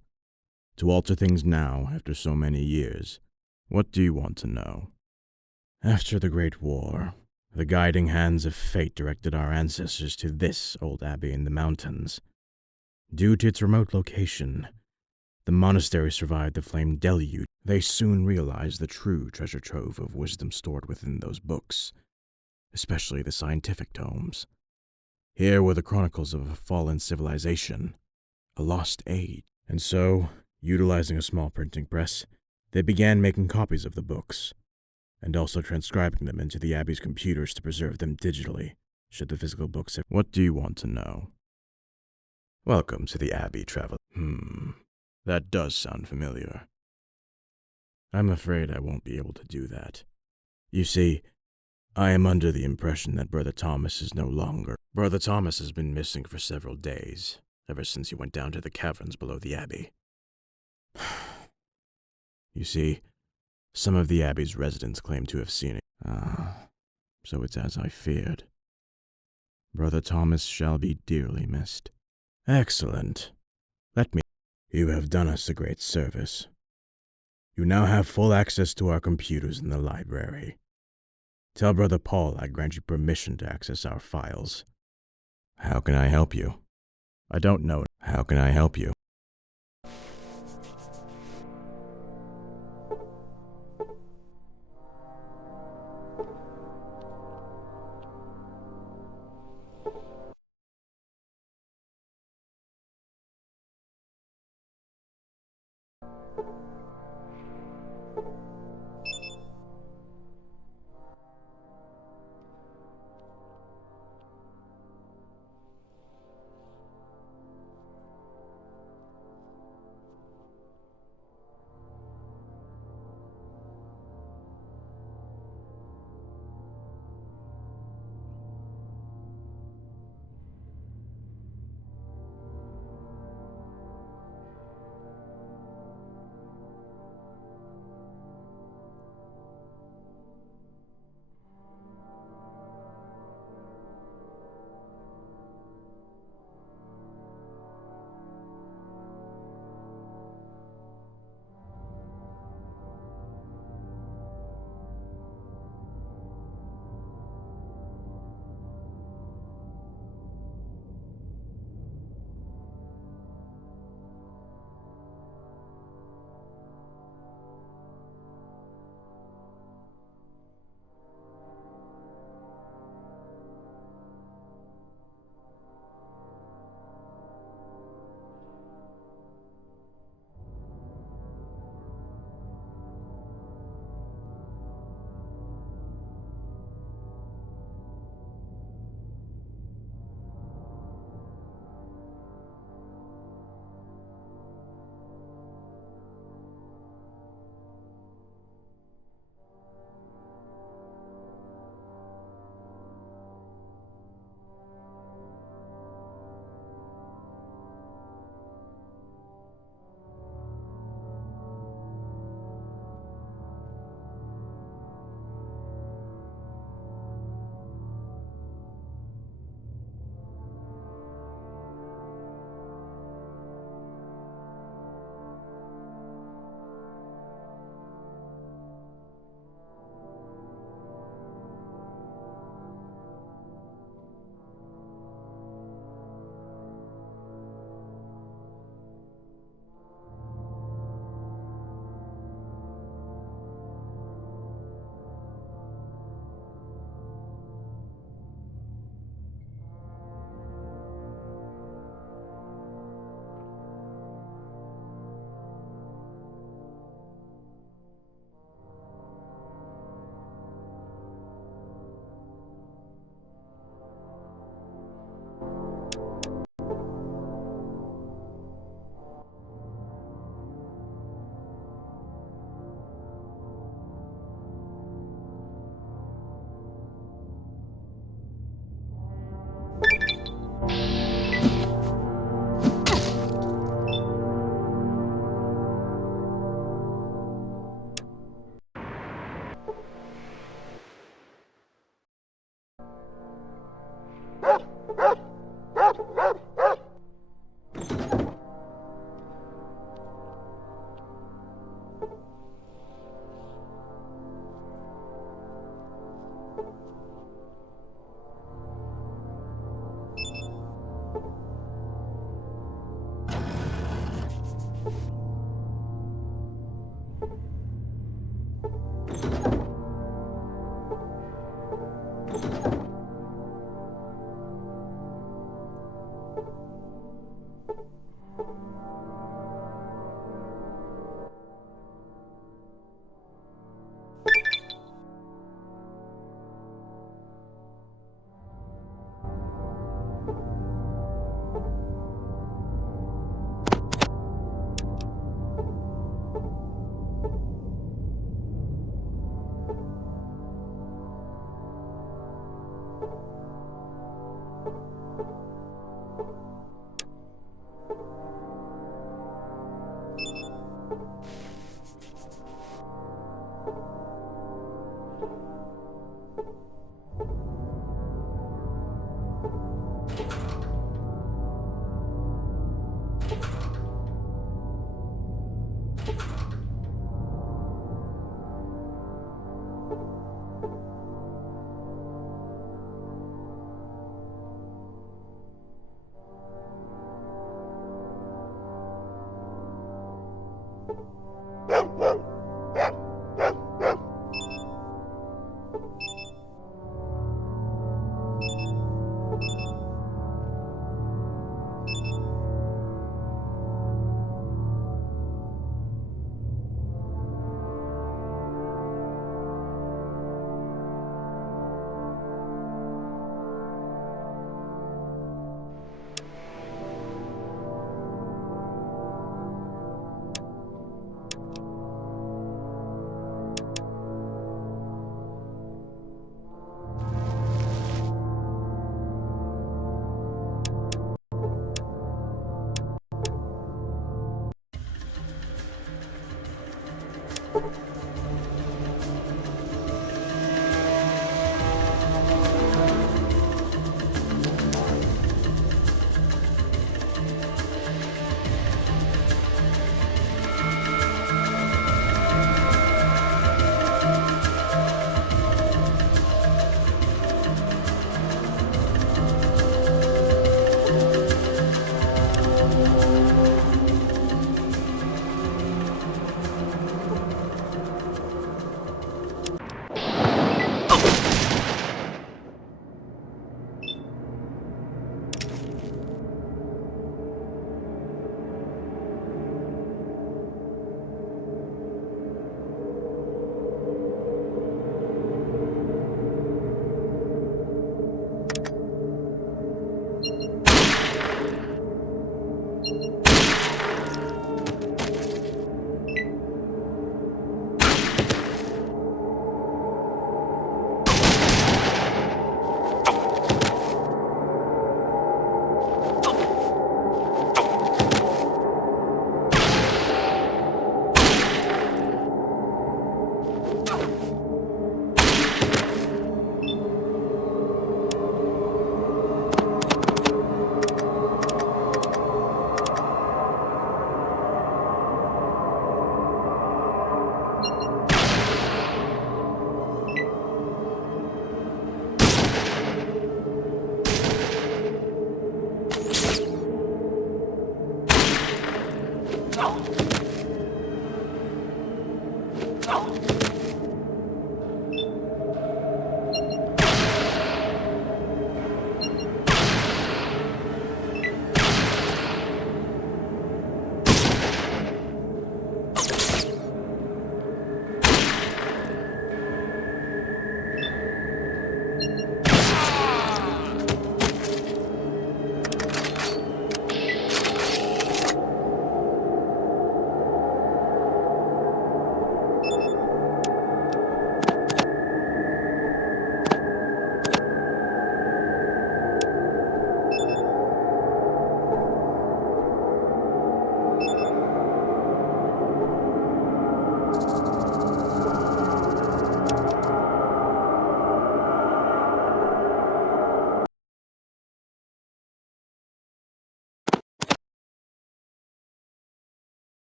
To alter things now, after so many years, what do you want to know? After the Great War, the guiding hands of fate directed our ancestors to this old abbey in the mountains. Due to its remote location, the monastery survived the flame deluge. They soon realized the true treasure trove of wisdom stored within those books, especially the scientific tomes. Here were the chronicles of a fallen civilization, a lost age. And so, utilizing a small printing press, they began making copies of the books, and also transcribing them into the Abbey's computers to preserve them digitally, should the physical books have... What do you want to know? Welcome to the Abbey, traveler. That does sound familiar. I'm afraid I won't be able to do that. You see, I am under the impression that Brother Thomas is no longer... Brother Thomas has been missing for several days, ever since he went down to the caverns below the Abbey. You see, some of the Abbey's residents claim to have seen it. So it's as I feared. Brother Thomas shall be dearly missed. Excellent. You have done us a great service. You now have full access to our computers in the library. Tell Brother Paul I grant you permission to access our files. How can I help you? I don't know. How can I help you?